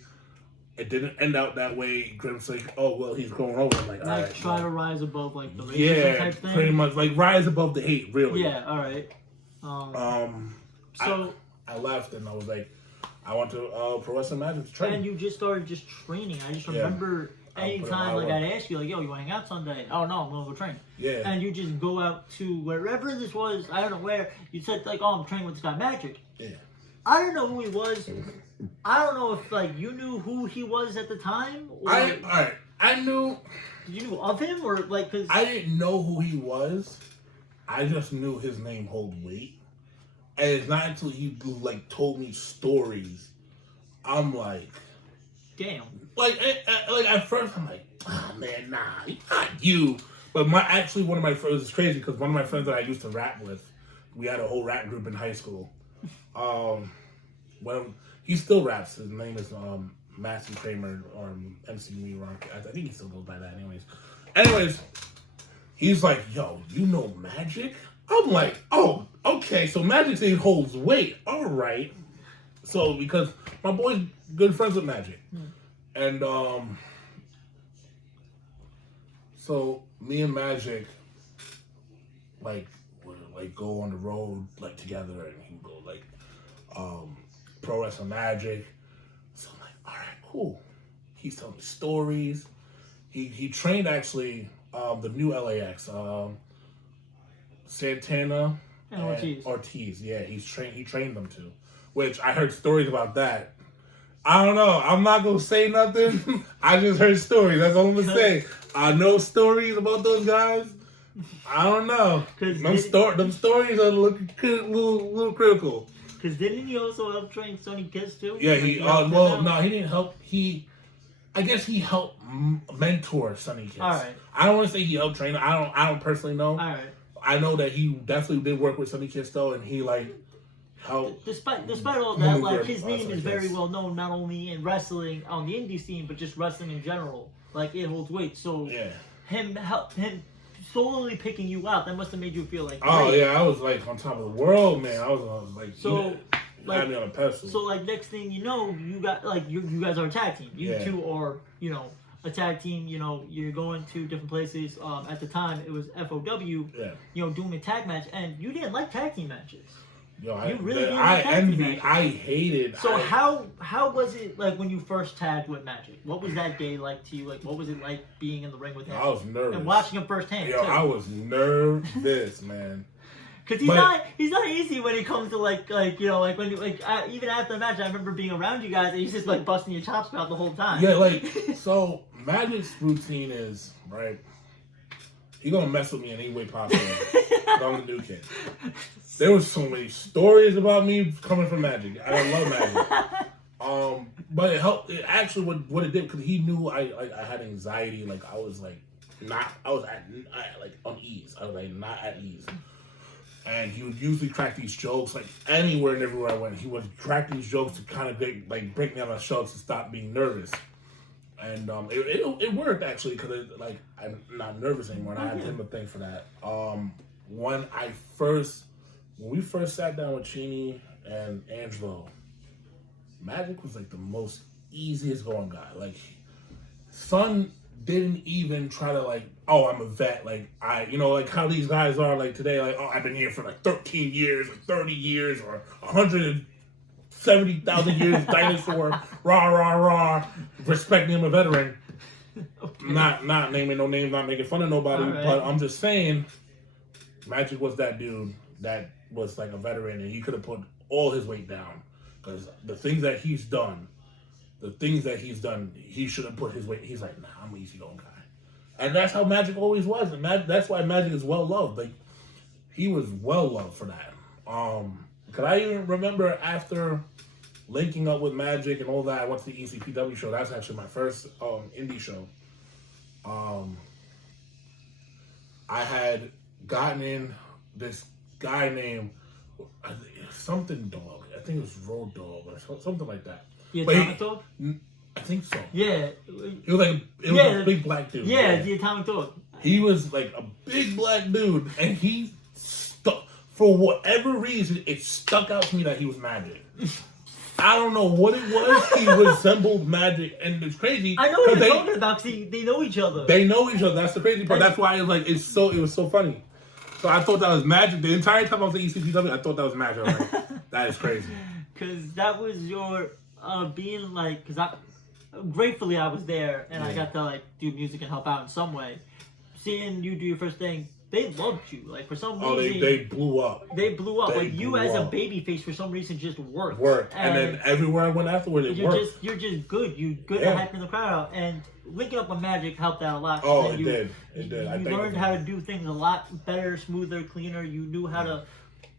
It didn't end out that way. Grimm's like, oh, well, he's going over. I'm like, all right. Try to rise above, like, the racism type thing? Pretty much. Like, rise above the hate, really. Yeah, all right. So I left, and I was like, I want to Pro Wrestling Magic to train. And you just started just training. I just remember anytime, like, I'd ask you, like, yo, you want to hang out Sunday? Oh, no, I'm going to go train. Yeah. And you just go out to wherever this was, I don't know where. You said, like, oh, I'm training with this guy, Magic. Yeah. I don't know who he was. I don't know if, like, you knew who he was at the time. Or I knew. Did you know of him, or like? Cause I didn't know who he was. I just knew his name hold weight, and it's not until he like told me stories. I'm like, damn. Like at first I'm like, oh man, nah, not you. But one of my friends, it's crazy because one of my friends that I used to rap with, we had a whole rap group in high school. When he still raps, his name is Matthew Kramer or MC Me Rock. I think he still goes by that. Anyways, he's like, yo, you know Magic? I'm like, oh, okay. So Magic saying holds weight. All right. So because my boy's good friends with Magic, and so me and Magic would go on the road together, and he would go Pro Wrestling Magic. So I'm like, all right, cool. He's telling me stories. He trained actually the new LAX, Santana and Ortiz. Yeah, he trained them too. Which I heard stories about that. I don't know. I'm not gonna say nothing. I just heard stories. That's all I'm gonna say. I know stories about those guys. I don't know. Them stories are looking little critical. Because didn't he also help train Sonny Kiss too? Yeah, he didn't help. I guess he helped mentor Sonny Kiss. All right. I don't want to say he helped train. I don't personally know. All right. I know that he definitely did work with Sonny Kiss though, and he helped. Despite all that, his name is very well known not only in wrestling on the indie scene, but just wrestling in general. It holds weight. So him solely picking you out, that must have made you feel like. Oh great. Yeah, I was on top of the world, man. I was had me on a pedestal. So next thing you know, you got you guys are a tag team. You two are a tag team. You're going to different places. At the time it was FOW. Yeah. Doing a tag match, and you didn't like tag team matches. Yo, I hated. So how was it when you first tagged with Magic? What was that day like to you? What was it like being in the ring with him? I was nervous and watching him firsthand. Yo, I was nervous, man. Because he's not easy when it comes to when even after the match, I remember being around you guys and he's just busting your chops out the whole time. Yeah, so Magic's routine is right. He gonna mess with me in any way possible. I'm the new kid. There was so many stories about me coming from Magic. I love Magic. But it helped. It actually what it did because he knew I had anxiety. I was unease. I was not at ease. And he would usually crack these jokes, like anywhere and everywhere I went. He would crack these jokes to kind of break me out of my shell to stop being nervous. And it worked actually because I'm not nervous anymore. And I had him to thank for that. When we first sat down with Chini and Angelo, Magic was like the most easiest going guy. Like, Son didn't even try to oh, I'm a vet. Like how these guys are like today. Like, oh, I've been here for like 13 years or 30 years or 170,000 years, dinosaur, rah, rah, rah, respecting him a veteran. Okay. Not naming no names, not making fun of nobody, right. But I'm just saying, Magic was that dude that was like a veteran, and he could have put all his weight down. Because the things that he's done, he should have put his weight. He's like, nah, I'm an easygoing guy. And that's how Magic always was. And that's why Magic is well loved. Like, he was well loved for that. Because I even remember after linking up with Magic and all that, I went to the ECPW show. That's actually my first indie show. I had gotten in this guy named something dog. I think it was Road Dog or something like that. The Atomic Dog? I think so. Yeah. It was a big black dude. Yeah, the Atomic Dog. He was like a big black dude, and he stuck, for whatever reason, it stuck out to me that he was Magic. I don't know what it was. He resembled Magic, and it's crazy. I know what you're talking about, because they know each other. They know each other. That's the crazy part. That's why it was so funny. So I thought that was Magic. The entire time I was at ECPW, I thought that was Magic. I was like, that is crazy. Because that was your being like, because gratefully I was there, and I got to do music and help out in some way. Seeing you do your first thing, they loved you. Like, for some reason, they blew up. They blew up. Like, you as a baby face for some reason just worked. And then everywhere I went afterward, it worked. You're just good. You're good at hyping the crowd out. And linking up with Magic helped out a lot. Oh, it did. You learned how to do things a lot better, smoother, cleaner. You knew how to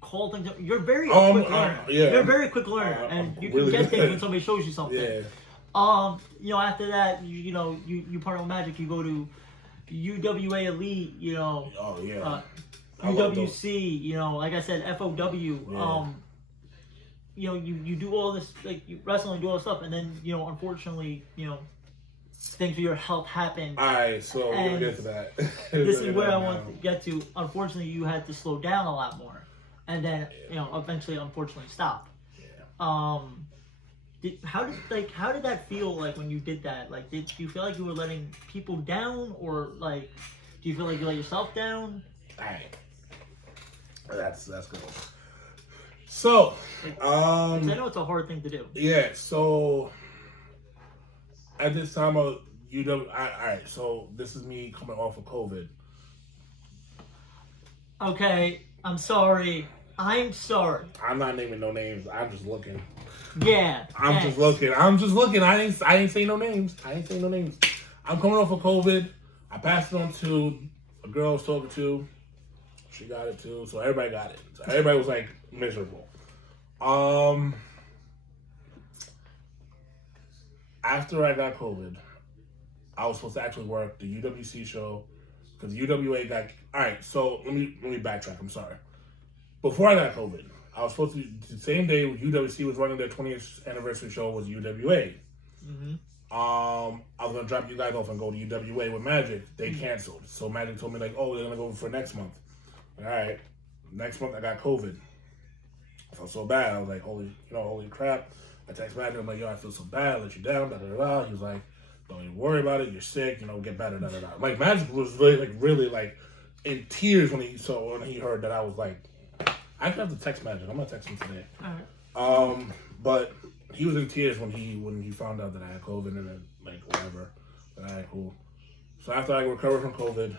call things up. You're very quick learner. You're a very quick learner, and you can get things when somebody shows you something. Yeah. After that, you partner with Magic. You go to UWA Elite. Oh yeah. UWC. Like I said, FOW. Yeah. You do all this, like, you wrestling, do all this stuff, and then unfortunately, things with your health happen. Alright, so we'll get to that. This is where I want to get to. Unfortunately, you had to slow down a lot more, and then eventually, unfortunately, stop. Yeah. How did that feel like when you did that? Like, did you feel like you were letting people down, or like, do you feel like you let yourself down? Alright, that's good. So, I know it's a hard thing to do. Yeah. So, at this time of alright. So this is me coming off of COVID. Okay, I'm sorry. I'm not naming no names. I'm just looking. Yeah. I'm just looking. I ain't say no names. I'm coming off of COVID. I passed it on to a girl I was talking to. She got it too. So everybody got it. So everybody was like miserable. After I got COVID, I was supposed to actually work the UWC show because UWA got. All right, so let me backtrack. I'm sorry. Before I got COVID, I was supposed to the same day UWC was running their 20th anniversary show was UWA. Mm-hmm. I was gonna drop you guys off and go to UWA with Magic. They canceled, so Magic told me like, "Oh, they're gonna go for next month." All right, next month I got COVID. I felt so bad. I was like, holy crap. I text Magic. I'm like, yo, I feel so bad. I let you down. Da da da da. He was like, don't even worry about it. You're sick. Get better. Da da da. Like, Magic was really in tears when he heard that I was like. I have to text Magic. I'm gonna text him today. All right. But he was in tears when he found out that I had COVID and then whatever. But I had cool. So after I recovered from COVID,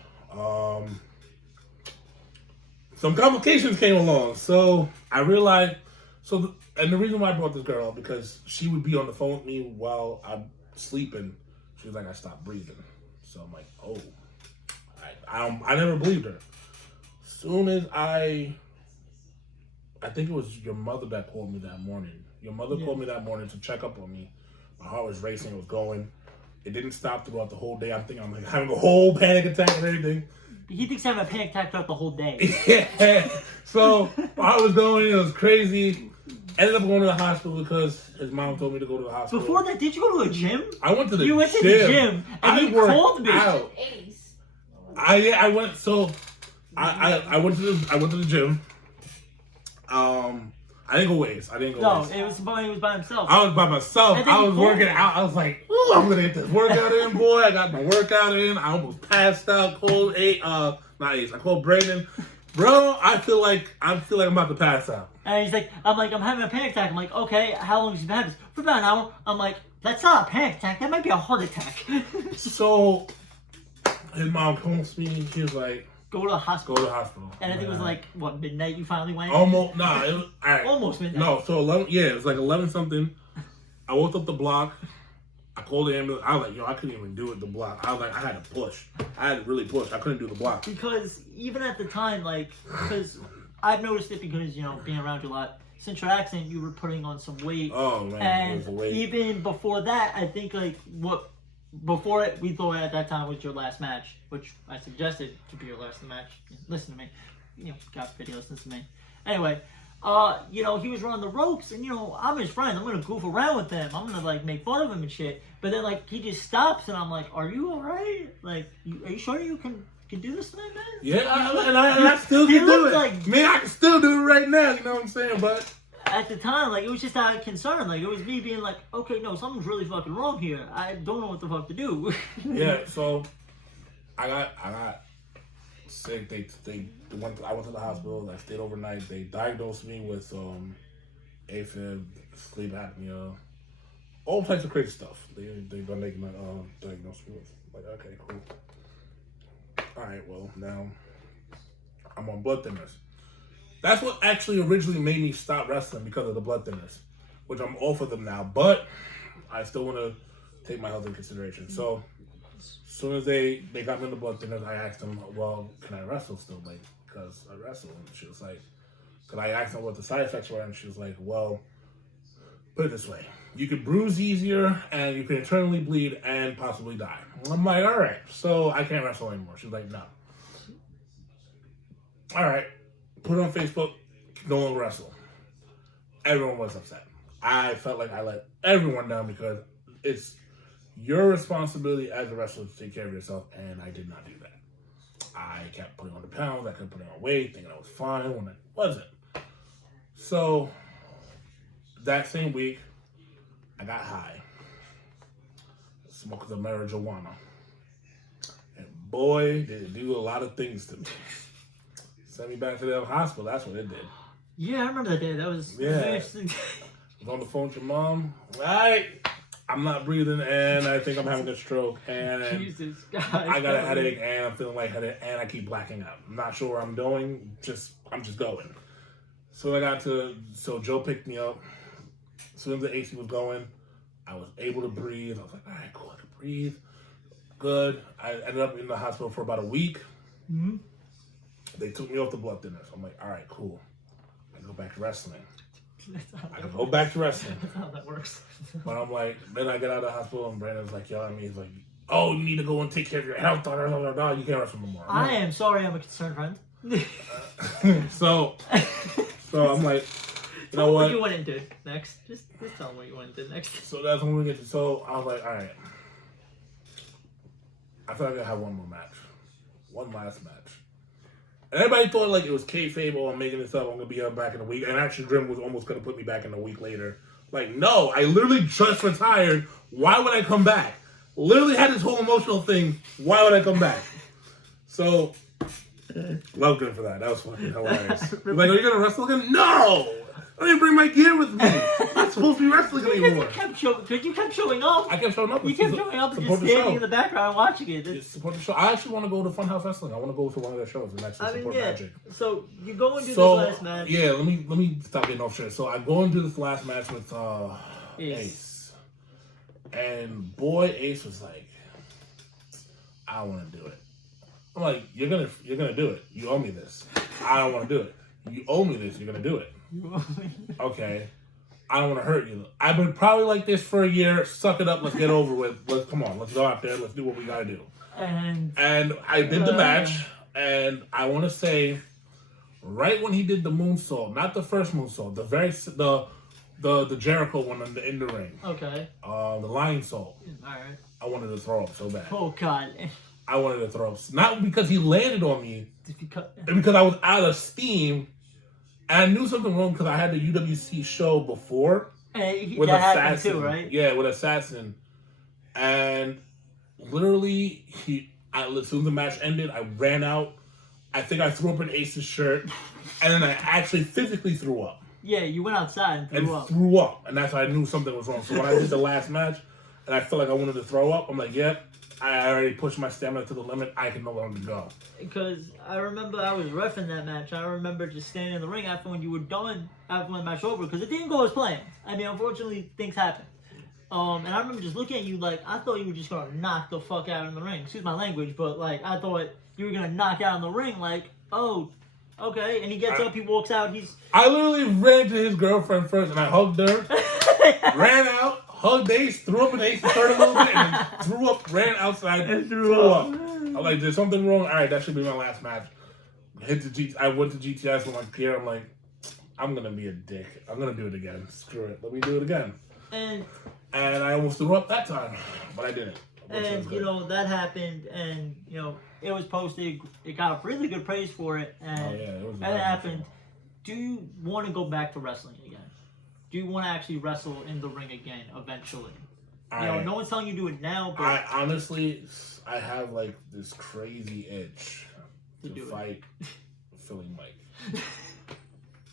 some complications came along. So I realized. And the reason why I brought this girl up because she would be on the phone with me while I'm sleeping. She was like, I stopped breathing. So I'm like, oh, I never believed her. Soon as I think it was your mother that called me that morning. Your mother called me that morning to check up on me. My heart was racing. It was going. It didn't stop throughout the whole day. I'm having a whole panic attack and everything. He thinks I'm a panic attack throughout the whole day. Yeah. So I was going, it was crazy. Ended up going to the hospital because his mom told me to go to the hospital. Before that, did you go to a gym? I went to the gym. You went to the gym, and you called me. Out. I went. So I went to the gym. I didn't go ways. No, it was he was by himself. I was by myself. I was working out. I was like, ooh, I'm gonna get this workout in, boy. I got my workout in. I almost passed out. Called not Ace. I called Brandon. Bro, I feel like I'm about to pass out. And he's like, I'm having a panic attack. I'm like, okay, how long has you been having this? For about an hour. I'm like, that's not a panic attack. That might be a heart attack. So his mom calls me. She was like, go to the hospital. Go to the hospital. And I think it was like, what, midnight you finally went? Almost, nah. It was, all right. Almost midnight. No, so 11, yeah, it was like 11 something. I walked up the block. I called the ambulance. I was like, yo, I couldn't even do it the block. I was like, I had to push. I had to really push. I couldn't do the block. Because even at the time, like, because I've noticed it because, you know, being around you a lot. Since your accident, you were putting on some weight. Oh, man. And it was the weight. even before that, I think, like, before it, we thought at that time was your last match, which I suggested to be your last match. Listen to me. You know, got video, listen to me. Anyway, you know, he was running the ropes, and, you know, I'm his friend. I'm going to goof around with him. I'm going to, like, make fun of him and shit. But then, like, he just stops, and I'm like, are you all right? Like, are you sure you can do this tonight, man? Yeah, and I still can do it. Like, man, I can still do it right now, you know what I'm saying? But at the time, like, it was just out of concern. Like, it was me being like, okay, no, something's really fucking wrong here. I don't know what the fuck to do. Yeah, so I got sick. I went to the hospital. I stayed overnight. They diagnosed me with AFib, sleep apnea, all types of crazy stuff. They diagnosed me with. Like, okay, cool. All right, well, now I'm on blood thinners. That's what actually originally made me stop wrestling, because of the blood thinners, which I'm off of them now. But I still want to take my health in consideration. So as soon as they got me on the blood thinners, I asked them, well, can I wrestle still? Like, because I wrestle. And she was like, because I asked them what the side effects were, and she was like, well, put it this way. You could bruise easier, and you can internally bleed and possibly die. I'm like, all right, so I can't wrestle anymore. She's like, no. All right, put it on Facebook, no one wrestle. Everyone was upset. I felt like I let everyone down, because it's your responsibility as a wrestler to take care of yourself, and I did not do that. I kept putting on the pounds, I kept putting on weight, thinking I was fine when I wasn't. So that same week, I got high, smoked the marijuana, and boy, did it do a lot of things to me. Sent me back to the hospital. That's what it did. Yeah, I remember that day. That was interesting. I was on the phone with your mom. Right, I'm not breathing, and I think I'm having a stroke, and Jesus, I got a headache, and I'm feeling lightheaded, and I keep blacking out. I'm not sure where I'm going. I'm just going. So Joe picked me up. As soon as the AC was going, I was able to breathe. I was like, all right, cool, I can breathe. Good. I ended up in the hospital for about a week. Mm-hmm. They took me off the blood thinners. I'm like, all right, cool. I can go back to wrestling. That's how that works. But I'm like, then I get out of the hospital, and Brandon's like yelling at me. He's like, oh, you need to go and take care of your health. You can't wrestle no more. I am sorry, I'm a concerned friend. So I'm like, you know what you went and did next. Just tell them what you went and did next. So that's when we get to. So I was like, all right. I feel like I have one more match, one last match. And everybody thought like it was kayfabe, or I'm making this up. I'm gonna be back in a week. And actually, Dream was almost gonna put me back in a week later. Like, no, I literally just retired. Why would I come back? Literally had this whole emotional thing. Why would I come back? So, love good for that. That was fucking hilarious. Like, are you gonna wrestle again? No! I didn't bring my gear with me. I'm not supposed to be wrestling anymore. You kept showing up. I kept showing up. You kept showing up and just standing in the background watching it. Support the show. I actually want to go to Funhouse Wrestling. I want to go to one of their shows and actually support Magic. So you go and do this last match. Yeah, let me stop getting off shit. So I go and do this last match with Ace. And boy, Ace was like, I don't want to do it. I'm like, you're gonna do it. You owe me this. I don't want to do it. You owe me this. You're gonna do it. Okay. I don't want to hurt you. I've been probably like this for a year. Suck it up. Let's get over with. Come on. Let's go out there. Let's do what we gotta do. And I did the match, and I want to say, right when he did the moonsault, not the first moonsault, the Jericho one in the ring. Okay. The lion salt. All right. I wanted to throw up so bad. Oh God. I wanted to throw up, not because he landed on me, Because I was out of steam, and I knew something wrong because I had the UWC show before with that happened Assassin, too, right? Yeah, with Assassin, and literally as soon as the match ended, I ran out. I think I threw up in Ace's shirt, and then I actually physically threw up. Yeah, you went outside and threw up, and that's how I knew something was wrong. So when I did the last match, and I felt like I wanted to throw up, I'm like, yep. I already pushed my stamina to the limit. I can no longer go. Because I remember I was reffing that match. I remember just standing in the ring after when you were done, after the match over, because it didn't go as planned. I mean, unfortunately, things happen. And I remember just looking at you like, I thought you were just going to knock the fuck out in the ring. Excuse my language, but like, I thought you were going to knock out in the ring like, oh, okay. And he gets up, he walks out, I literally ran to his girlfriend first, and I hugged her, ran out, hugged Ace, threw up in Ace's shirt a little bit, and then threw up, ran outside, and threw up. I'm like, there's something wrong? All right, that should be my last match. I went to GTS with my gear. I'm like, I'm going to be a dick. I'm going to do it again. Screw it. Let me do it again. And I almost threw up that time, but I didn't. And, you know, that happened, and, you know, it was posted. It got really good praise for it. And it happened. Do you want to go back to wrestling again? Do you want to actually wrestle in the ring again eventually? No one's telling you to do it now, but I honestly, I have like this crazy itch to fight Philly Mike.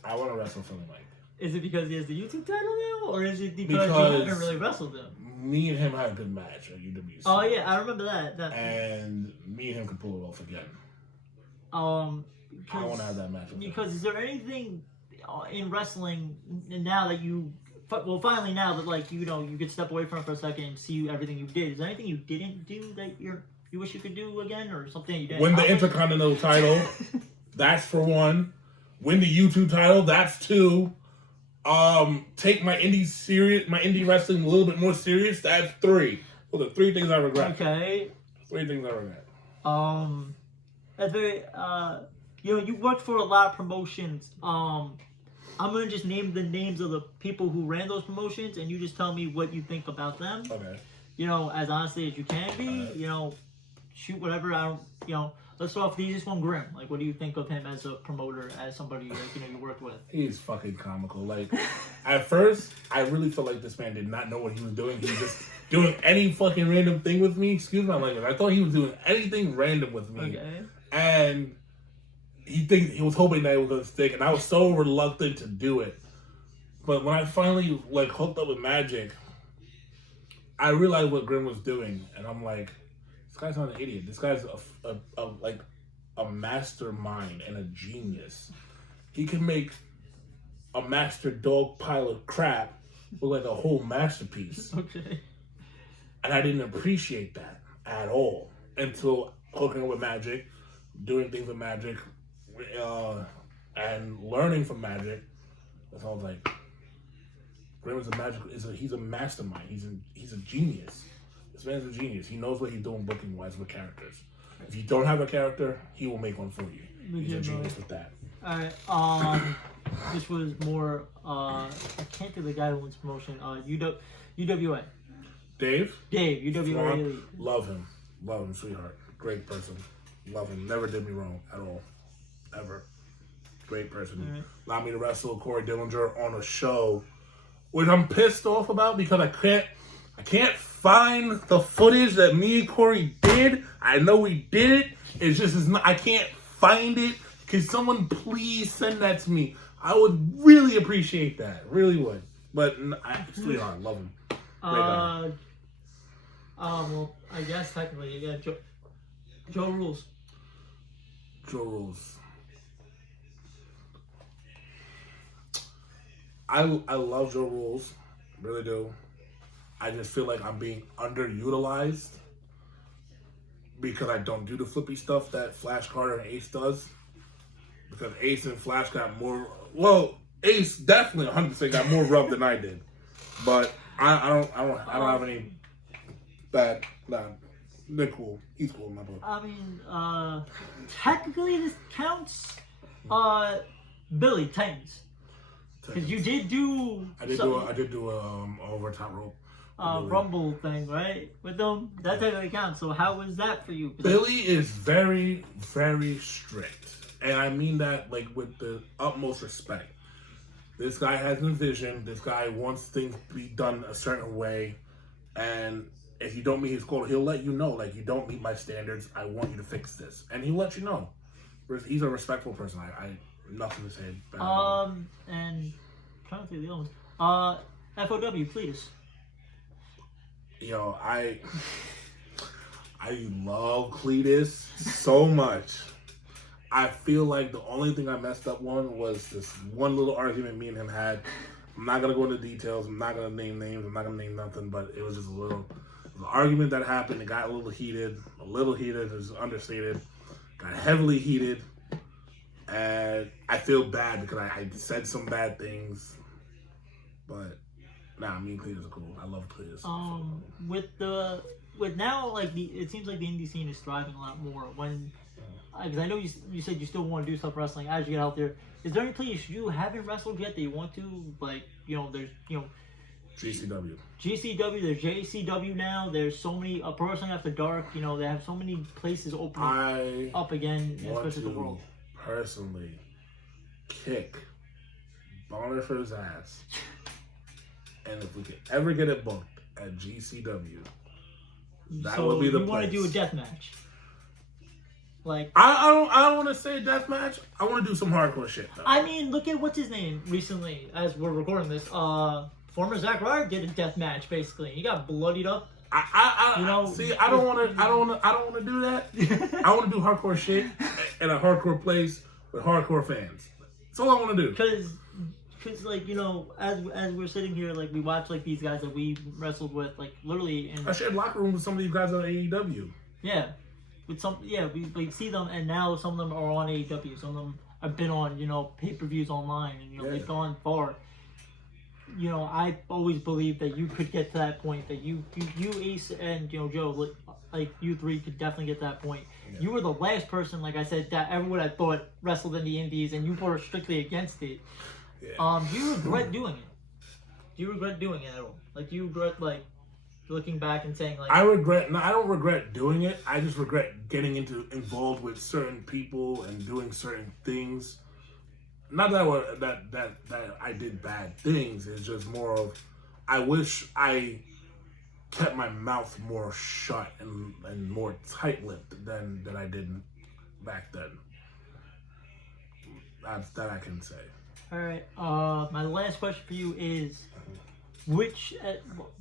I want to wrestle Philly Mike. Is it because he has the YouTube title now, or is it because you haven't really wrestled him? Me and him had a good match at UWC. Oh yeah, I remember that. And me and him could pull it off again. I want to have that match. Because is there anything in wrestling now that finally now that like you could step away from it for a second and see everything you did? Is there anything you didn't do that you wish you could do again, or something you didn't? Win the Intercontinental title, that's for one. Win the YouTube title, that's two. Take my indie wrestling a little bit more serious, that's three. Well, the three things I regret. Okay. 3 things I regret. That's very you worked for a lot of promotions. I'm gonna just name the names of the people who ran those promotions, and you just tell me what you think about them. Okay. As honestly as you can be. Shoot whatever. Let's start off with the easiest one, Grimm. Like, what do you think of him as a promoter, as somebody you worked with? He's fucking comical. Like, at first, I really felt like this man did not know what he was doing. He was just doing any fucking random thing with me. Excuse my language. I thought he was doing anything random with me. Okay. And he was hoping that it was gonna stick, and I was so reluctant to do it. But when I finally hooked up with Magic, I realized what Grimm was doing, and I'm like, this guy's not an idiot. This guy's a mastermind and a genius. He can make a master dog pile of crap look like a whole masterpiece. Okay. And I didn't appreciate that at all until hooking up with Magic, doing things with Magic, and learning from Magic. That's all I was like, Grimm he's a mastermind. He's a genius. This man's a genius. He knows what he's doing booking wise with characters. If you don't have a character, he will make one for you. He's a genius with that. Alright, this was more I can't think of the guy who wins promotion. UWA. Dave, UWA Elite. Love him, sweetheart. Great person. Love him. Never did me wrong at all. Ever. Great person. Right. Allowed me to wrestle Corey Dillinger on a show, which I'm pissed off about because I can't find the footage that me and Corey did. I know we did it. I can't find it. Can someone please send that to me? I would really appreciate that. Really would. But sweetheart, love him. Great guy. Well, I guess technically, yeah, Joe Rules. Joe Rules. I love Joe Rules. Really do. I just feel like I'm being underutilized because I don't do the flippy stuff that Flash Carter and Ace does. Because Ace and Flash got more. Well, Ace definitely 100% got more rub than I did. But I don't have any bad They're cool. He's cool in my book. I mean, technically this counts. Billy Titans. Because you did do. I did do a over top rope. Rumble thing, right? With them, that technically counts. So how was that for you? Billy is very, very strict, and I mean that like with the utmost respect. This guy has a vision. This guy wants things to be done a certain way, and if you don't meet his quota, he'll let you know. Like, you don't meet my standards. I want you to fix this, and he'll let you know. He's a respectful person. I nothing to say bad. And I'm trying to think of the other ones. FOW, please. Yo, I love Cletus so much. I feel like the only thing I messed up on was this one little argument me and him had. I'm not gonna go into details. I'm not gonna name names. I'm not gonna name nothing. But it was just an argument that happened. It got a little heated. A little heated is understated. Got heavily heated, and I feel bad because I said some bad things. But nah, me and Cletus are cool. I love Cletus. With now, like, it seems like the indie scene is thriving a lot more. Because I know you said you still want to do stuff wrestling as you get out there. Is there any place you haven't wrestled yet that you want to? Like, there's, GCW. There's JCW now. There's so many, Pro Wrestling After Dark, they have so many places opening up again, especially the world. Personally kick Bonner for his ass. And if we could ever get it booked at GCW, that would be the place. You want to do a death match? Like, I don't want to say death match. I want to do some hardcore shit though. I mean, look at what's his name recently as we're recording this. Former Zack Ryder did a death match basically. He got bloodied up. See, I don't want to do that. I want to do hardcore shit in a hardcore place with hardcore fans. That's all I want to do. Because like, as we're sitting here, like, we watch like these guys that we wrestled with, like, literally. I shared locker room with some of these guys on AEW. Yeah. We see them, and now some of them are on AEW. Some of them have been on, pay-per-views online, and they've gone far. I always believed that you could get to that point. That you Ace, and Joe, like you three could definitely get to that point. Yeah. You were the last person, like I said, that everyone I thought wrestled in the indies, and you were strictly against it. Yeah. Do you regret doing it? Do you regret doing it at all? Like, do you regret looking back and saying, like, I don't regret doing it. I just regret getting involved with certain people and doing certain things. Not that I did bad things. It's just more of, I wish I kept my mouth more shut and more tight-lipped than I did back then. That I can say. All right. My last question for you is,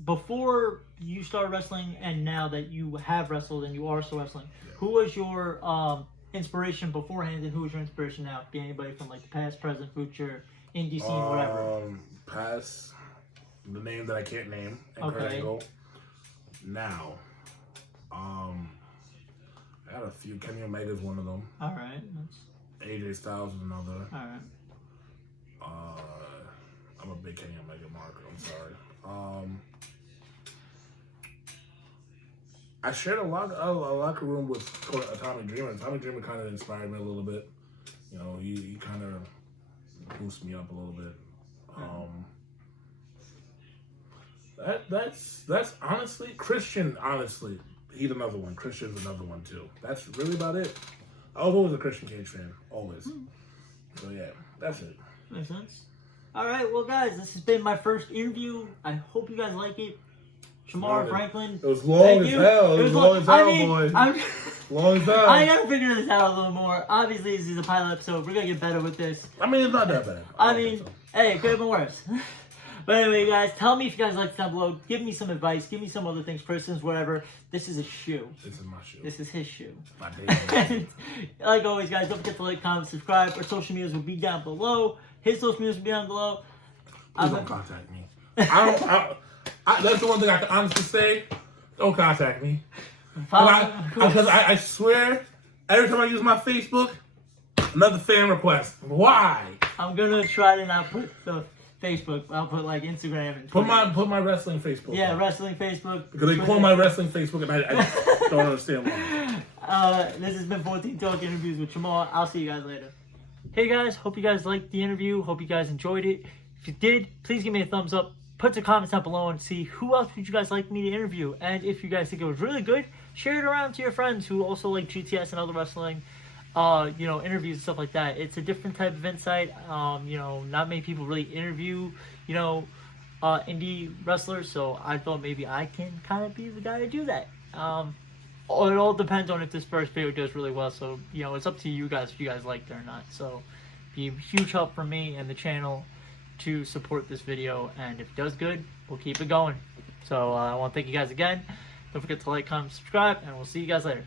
before you started wrestling and now that you have wrestled and you are still wrestling, who was your inspiration beforehand and who is your inspiration now? Be anybody from like the past, present, future, indie scene, whatever. Past, the name that I can't name. Okay. Now, I had a few. Kenny Omega's one of them. All right. AJ Styles is another. All right. I'm a big Kenny Omega marker. I'm sorry. I shared a locker room with Tommy Dreamer. Tommy Dreamer kind of inspired me a little bit. He kind of boosted me up a little bit. That's honestly Christian. Honestly, he's another one. Christian's another one too. That's really about it. I was always a Christian Cage fan, always. So yeah, that's it. Makes sense. All right, well, guys, this has been my first interview. I hope you guys like it. Shemar, Franklin. It was long as hell. It was long as hell, boy. Long as hell. I gotta figure this out a little more. Obviously, this is a pilot episode. We're gonna get better with this. I mean, it's not that bad. Hey, it could have been worse. But anyway, guys, tell me if you guys like down below. Give me some advice. Give me some other things, persons, whatever. This is a shoe. This is my shoe. This is his shoe. My baby. Like always, guys, don't forget to like, comment, subscribe. Our social medias will be down below. His social medias will be down below. Please don't contact me. That's the one thing I can honestly say. Don't contact me. Because I swear, every time I use my Facebook, another fan request. Why? I'm going to try to not put the Facebook. I'll put like Instagram and Put Twitter. my wrestling Facebook. Yeah, up. wrestling Facebook. Because they call my wrestling Facebook, and I just don't understand why. This has been 14 Talk Interviews with Shemar. I'll see you guys later. Hey guys, hope you guys liked the interview. Hope you guys enjoyed it. If you did, please give me a thumbs up. Put some comments down below and see who else would you guys like me to interview. And if you guys think it was really good, share it around to your friends who also like GTS and other wrestling, interviews and stuff like that. It's a different type of insight. Not many people really interview, indie wrestlers. So I thought maybe I can kind of be the guy to do that. It all depends on if this first video does really well. So, it's up to you guys if you guys like it or not. So, be a huge help for me and the channel to support this video, and if it does good, we'll keep it going. So I want to thank you guys again. Don't forget to like, comment, subscribe, and we'll see you guys later.